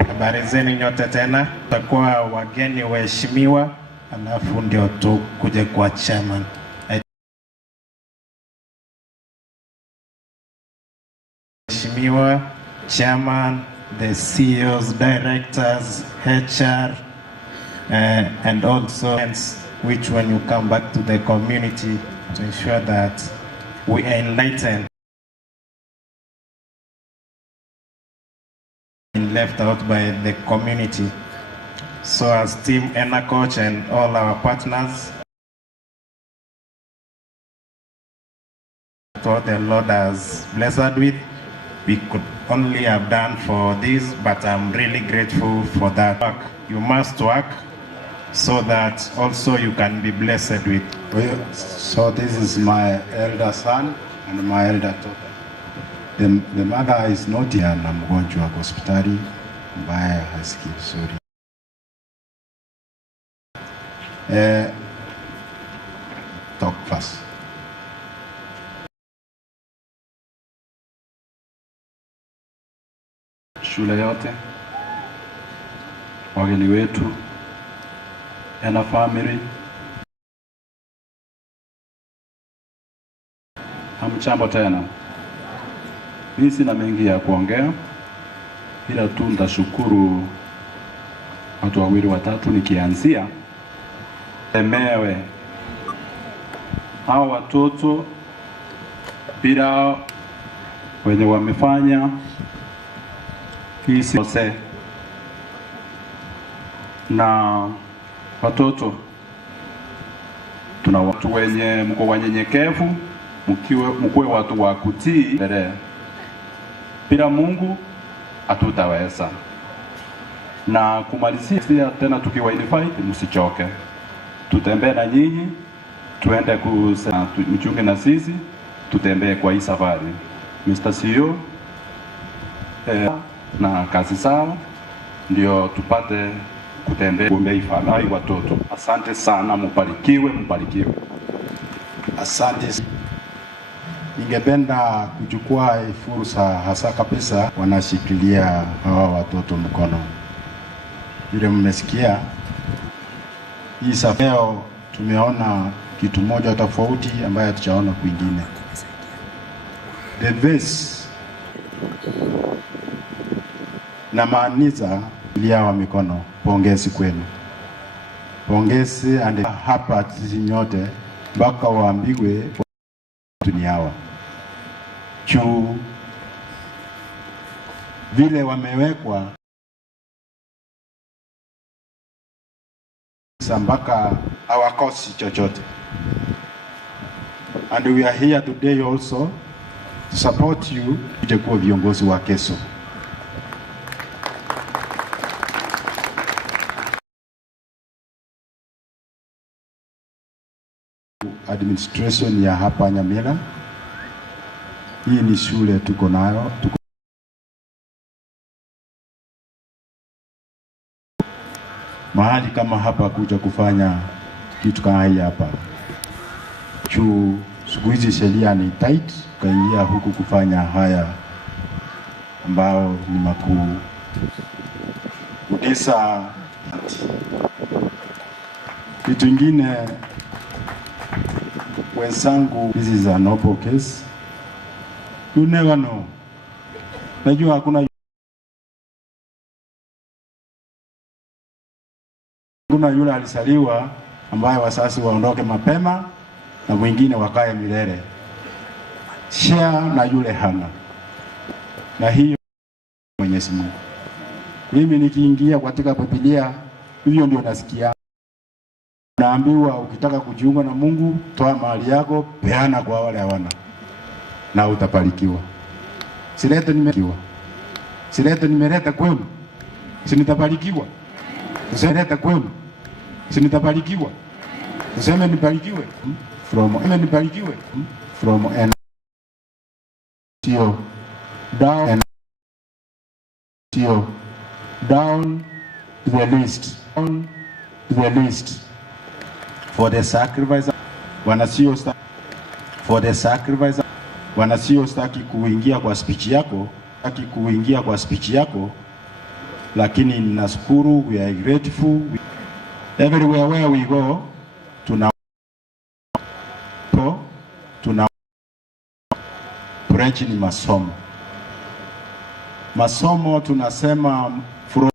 Habari zenu nyote tena. Tutakuwa wageni waheshimiwa, alafu ndio tukuje kwa chairman. Mheshimiwa chairman, the CEOs, directors, HR, and also which when you come back to the community to ensure that we enlighten left out by the community. So as Team ENA Coach and all our partners, what the Lord has blessed with, we could only have done for this, but I'm really grateful for that. You must work so that also you can be blessed with. So this is my elder son and my elder daughter. The mother is not here na mgonjwa wa hospitali mbaya hasikii vizuri. Talk fast. Shule yote, wageni wetu, ENA family, hamchambo tena. Mimi sina mengi ya kuongea, ila tu nitashukuru watu wawili watatu, nikianzia emewe hao watoto bila wenye wamefanya hisi na watoto, tuna watu wenye mko wanyenyekevu, mkuwe watu wa kutii. Bila Mungu hatutaweza. Na kumalizia tena, tukiwa invite, msichoke, tutembee na nyinyi, tuende mchunge na sisi, tutembee kwa hii safari. Mr. CEO na kazi zao ndio tupate kutembea kuombea ifalai watoto. Asante sana, mbarikiwe, mbarikiwe. Asante. Ningependa kuchukua fursa hasa kabisa wanashikilia hawa watoto mkono. Vile mmesikia hii safari, tumeona kitu moja tofauti ambayo tuchaona kwingine. The verse na maaniza iliawa mikono. Pongezi kwenu, pongezi. Ande hapa sisi nyote mpaka waambiwe ni hawa juu vile wamewekwa mpaka hawakosi chochote. And we are here today also to support you kuwa viongozi wa kesho. Administration ya hapa Nyamira, hii ni shule tuko nayo, mahali kama hapa kuja kufanya kitu kama hii hapa juu siku hizi sheria ni tight, kaingia huku kufanya haya ambao ni makuu udisa. Kitu ingine wenzangu, this is a noble case. You never know. Najua hakuna yule alisaliwa ambaye wasasi waondoke mapema na wengine wakae milele. Share na yule hana. Na hiyo Mwenyezi Mungu. Mimi nikiingia katika Biblia, hivyo ndio nasikia. Naambiwa ukitaka kujiunga na Mungu, toa mali yako, peana kwa wale hawana, na utapalikiwa. Silete nimelikiwa. Silete nimeleta kwenu, sinitapalikiwa. Usilete kwenu, sinitapalikiwa. Useme nibarikiwe from and down and down to the list, down to the list for the sacrifice. Wanasio staki kuingia kwa speech yako, lakini ninashukuru. We are grateful. Everywhere where we go, tuna preach ni masomo tunasema from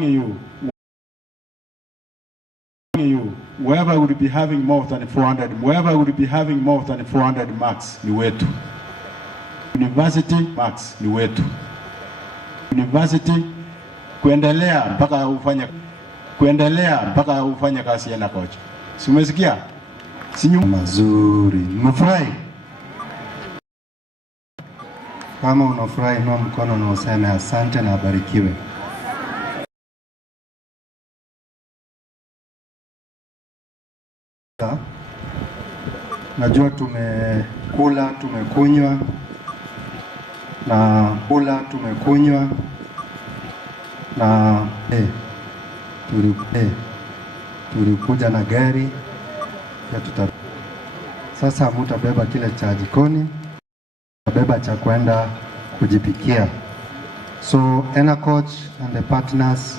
you whoever will be having more than 400 marks ni wetu. University marks ni wetu. University kuendelea mpaka ufanye kazi yana coach. Si umesikia? Si mazuri. Mfurahi. Kama unafurahi, inua mkono na useme asante na abarikiwe. Najua tumekula, tumekunywa na tulikuja na gari ya sasa hamutabeba kile cha jikoni, tabeba cha kwenda kujipikia. So Coach and the partners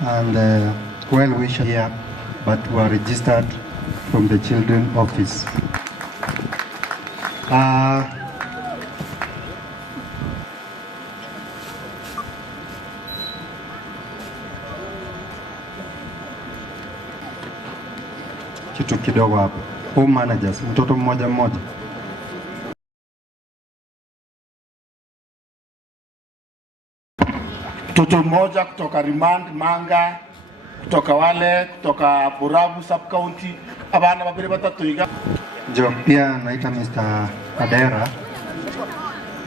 and well wishers here, but were registered from the children office. kitu kidogo hapa. Home managers, mtoto mmoja mmoja. Mtoto mmoja kutoka Remand Manga, kutoka wale kutoka Burabu sub county, abana babiri batatu iga. Ndio pia naita Mr. Adera,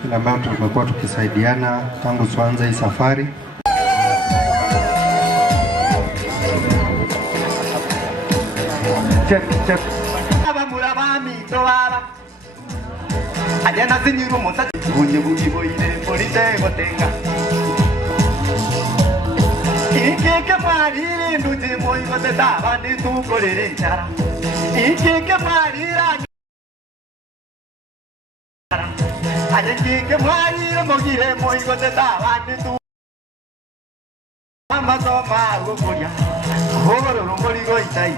ile ambayo tumekuwa tukisaidiana tangu tuanze hii safari. Check. Abamuraba mitwala. Ajana zinyiru musati bunye bugiboire polite gotenga. Ikeke marire nduje moyi goteta bandi tukorere nchara. Ikeke marira Ajeke marire mogire moyi goteta bandi tu Mama soma gokoya. Horo rumori goitai.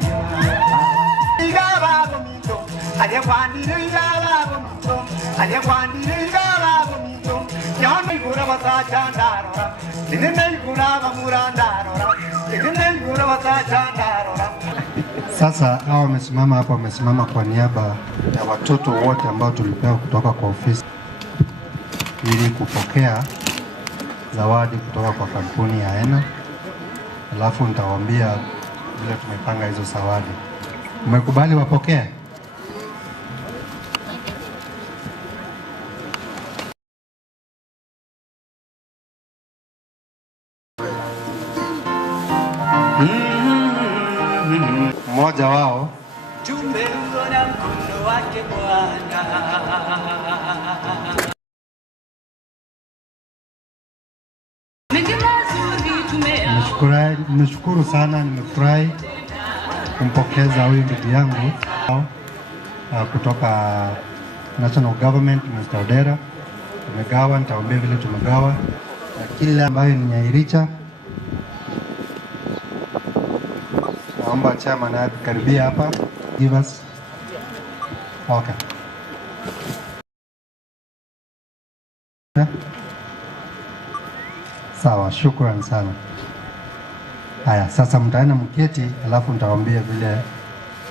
Igaba gomito, aje kwandire igaba gomito, aje kwandire igaba gomito. Nyama igura basachandarora, nene igura bamurandarora, nene igura basachandarora. Sasa hao wamesimama hapa, wamesimama kwa niaba ya watoto wote ambao tulipewa kutoka kwa ofisi ili kupokea zawadi kutoka kwa kampuni ya Ena. Alafu nitawaambia vile tumepanga hizo zawadi. Umekubali wapokee? Mmoja wao Tumeona mkono wake Bwana. Nimeshukuru sana, nimefurahi kumpokeza huyu ndugu yangu kutoka National Government, Mr. Odera. Tumegawa, nitawaambia vile tumegawa. Na kila ambayo ni Nyairicha, naomba chama na karibia hapa. Give us. Okay. Sawa, shukrani sana. Haya, sasa mtaenda mketi, alafu nitawaambia vile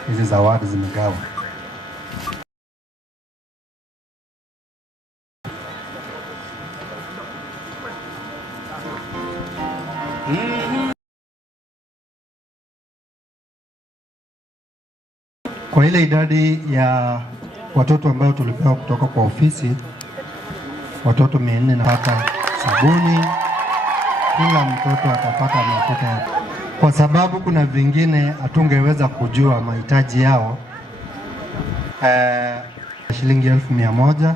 hizi zawadi zimegawa. Kwa ile idadi ya watoto ambao tulipewa kutoka kwa ofisi, watoto 400 napata sabuni, kila mtoto atapata mafuta yake. Kwa sababu kuna vingine hatungeweza kujua mahitaji yao, shilingi 1,100.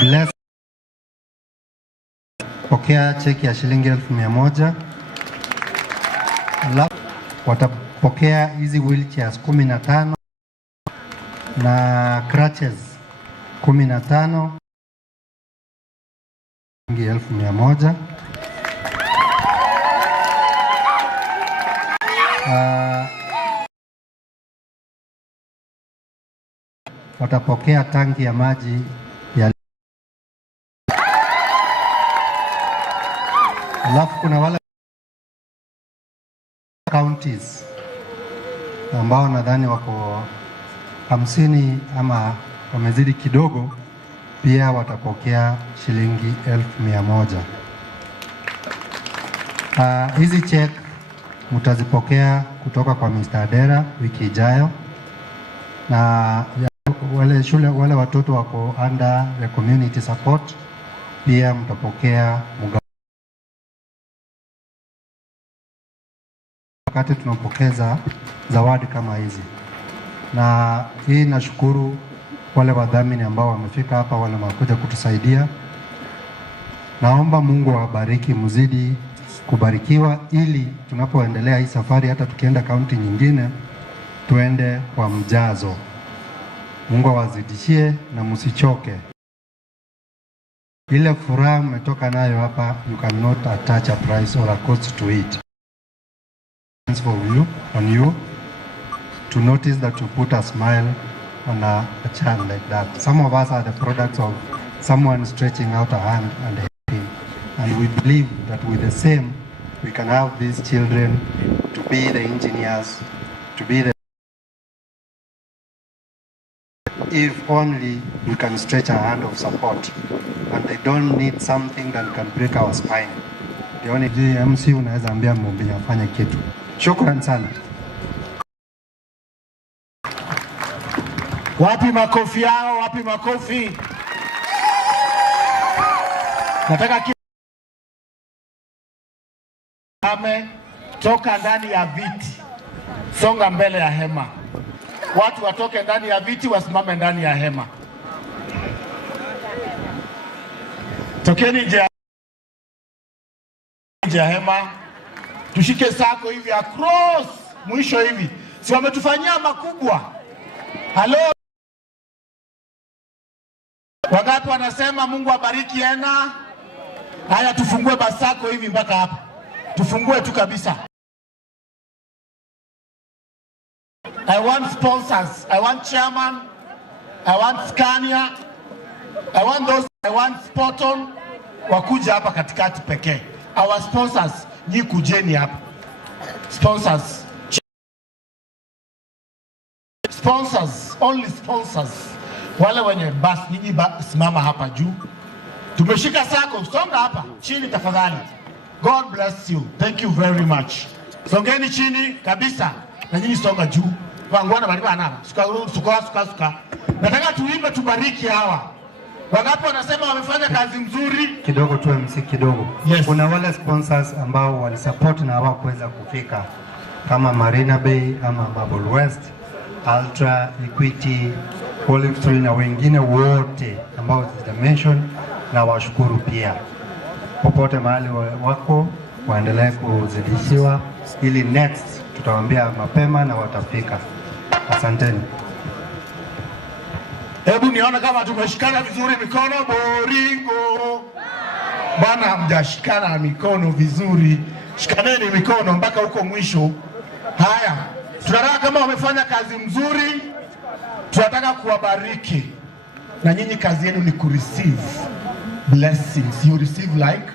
Bless. Pokea cheki ya shilingi 1,100. Alafu watapokea hizi wheelchairs 15 na crutches 15, shilingi 1,100. Watapokea tanki ya maji ya. Alafu kuna wale counties ambao nadhani wako 50 ama wamezidi kidogo, pia watapokea shilingi 1,100. Hizi check mtazipokea kutoka kwa Mr. Adera wiki ijayo, na wale watoto wako under the community support pia mtapokea wakati tunapokeza zawadi kama hizi. Na hii nashukuru wale wadhamini ambao wamefika hapa, wale wamekuja kutusaidia. Naomba Mungu awabariki, mzidi kubarikiwa, ili tunapoendelea hii safari, hata tukienda kaunti nyingine, tuende kwa mjazo. Mungu awazidishie na msichoke. Ile furaha mmetoka nayo hapa, you cannot attach a price or a cost to it. On you to notice that you put a smile on a child like that. Some of us are the products of someone stretching out a hand and helping, and we believe that with the same we can have these children to be the engineers, to be the... If only we can stretch a hand of support, and they don't need something that can break our spine. The only MC unaweza ambia Mumbi afanye kitu. Shukran sana. Wapi makofi yao? Wapi makofi? Nataka toka ndani ya viti, songa mbele ya hema. Watu watoke ndani ya viti, wasimame ndani ya hema. Tokeni nje ya hema, tushike sako hivi across mwisho hivi. Si wametufanyia makubwa? Halo, wangapi wanasema Mungu abariki Ena? Haya, tufungue basako hivi mpaka hapa, tufungue tu kabisa. I want sponsors, I want chairman, I want Scania, I want those, I want Spotton wakuja hapa katikati pekee. Our sponsors, nyi kujeni hapa. Sponsors. Sponsors, only sponsors. Wale wenye basi nyinyi simama hapa juu. Tumeshika sako, songa hapa chini tafadhali. God bless you. Thank you very much. Songeni chini kabisa na nyinyi songa juu. Wangwana bali bana. Suka. Nataka tuimbe tubariki hawa. Wangapi wanasema wamefanya kazi nzuri? Kidogo tu MC kidogo. Yes. Kuna wale sponsors ambao walisupport na hawakuweza kufika kama Marina Bay ama Bubble West, Ultra, Equity, Olive Tree na wengine wote ambao mention, na washukuru pia. Popote mahali wako waendelee kuzidishiwa ili next tutawaambia mapema na watafika. Asanteni. Hebu niona kama tumeshikana vizuri mikono. Boringo bana, mjashikana mikono vizuri, shikaneni mikono mpaka huko mwisho. Haya, tunataka kama wamefanya kazi mzuri, tunataka kuwabariki na nyinyi kazi yenu ni kureceive blessings. You receive like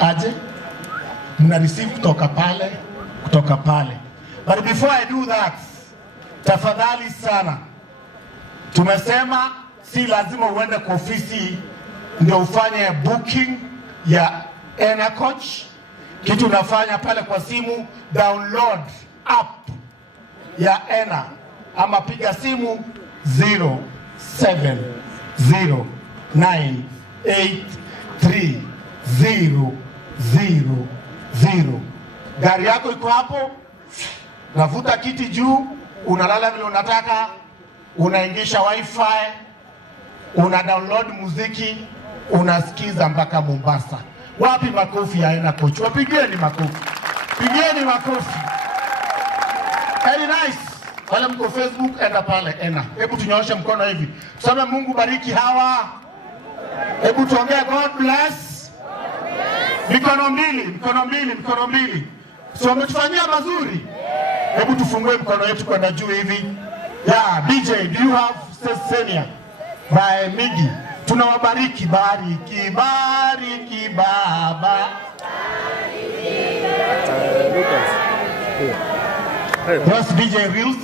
aje, mna receive kutoka pale. But before I do that, tafadhali sana, tumesema si lazima uende kwa ofisi ndio ufanye booking ya Ena Coach. Kitu unafanya pale kwa simu, download app ya Ena ama piga simu 0709830000. Gari yako iko hapo, navuta kiti juu, unalala vile unataka, unaingisha wifi, una download muziki, unasikiza mpaka Mombasa. Wapi makofi ya Ena Coach? Wapigieni makofi. Pigieni makofi. Very nice. Wale mko Facebook, enda pale Ena. Hebu tunyooshe mkono hivi. Tuseme Mungu bariki hawa. Hebu tuongee God bless. Mikono mbili. So wametufanyia mazuri. Hebu tufungue mkono yetu kwenda juu hivi. Yeah, DJ, do you have Sesenia by Migi? Tunawabariki, bariki Baba. Yes, DJ Reels.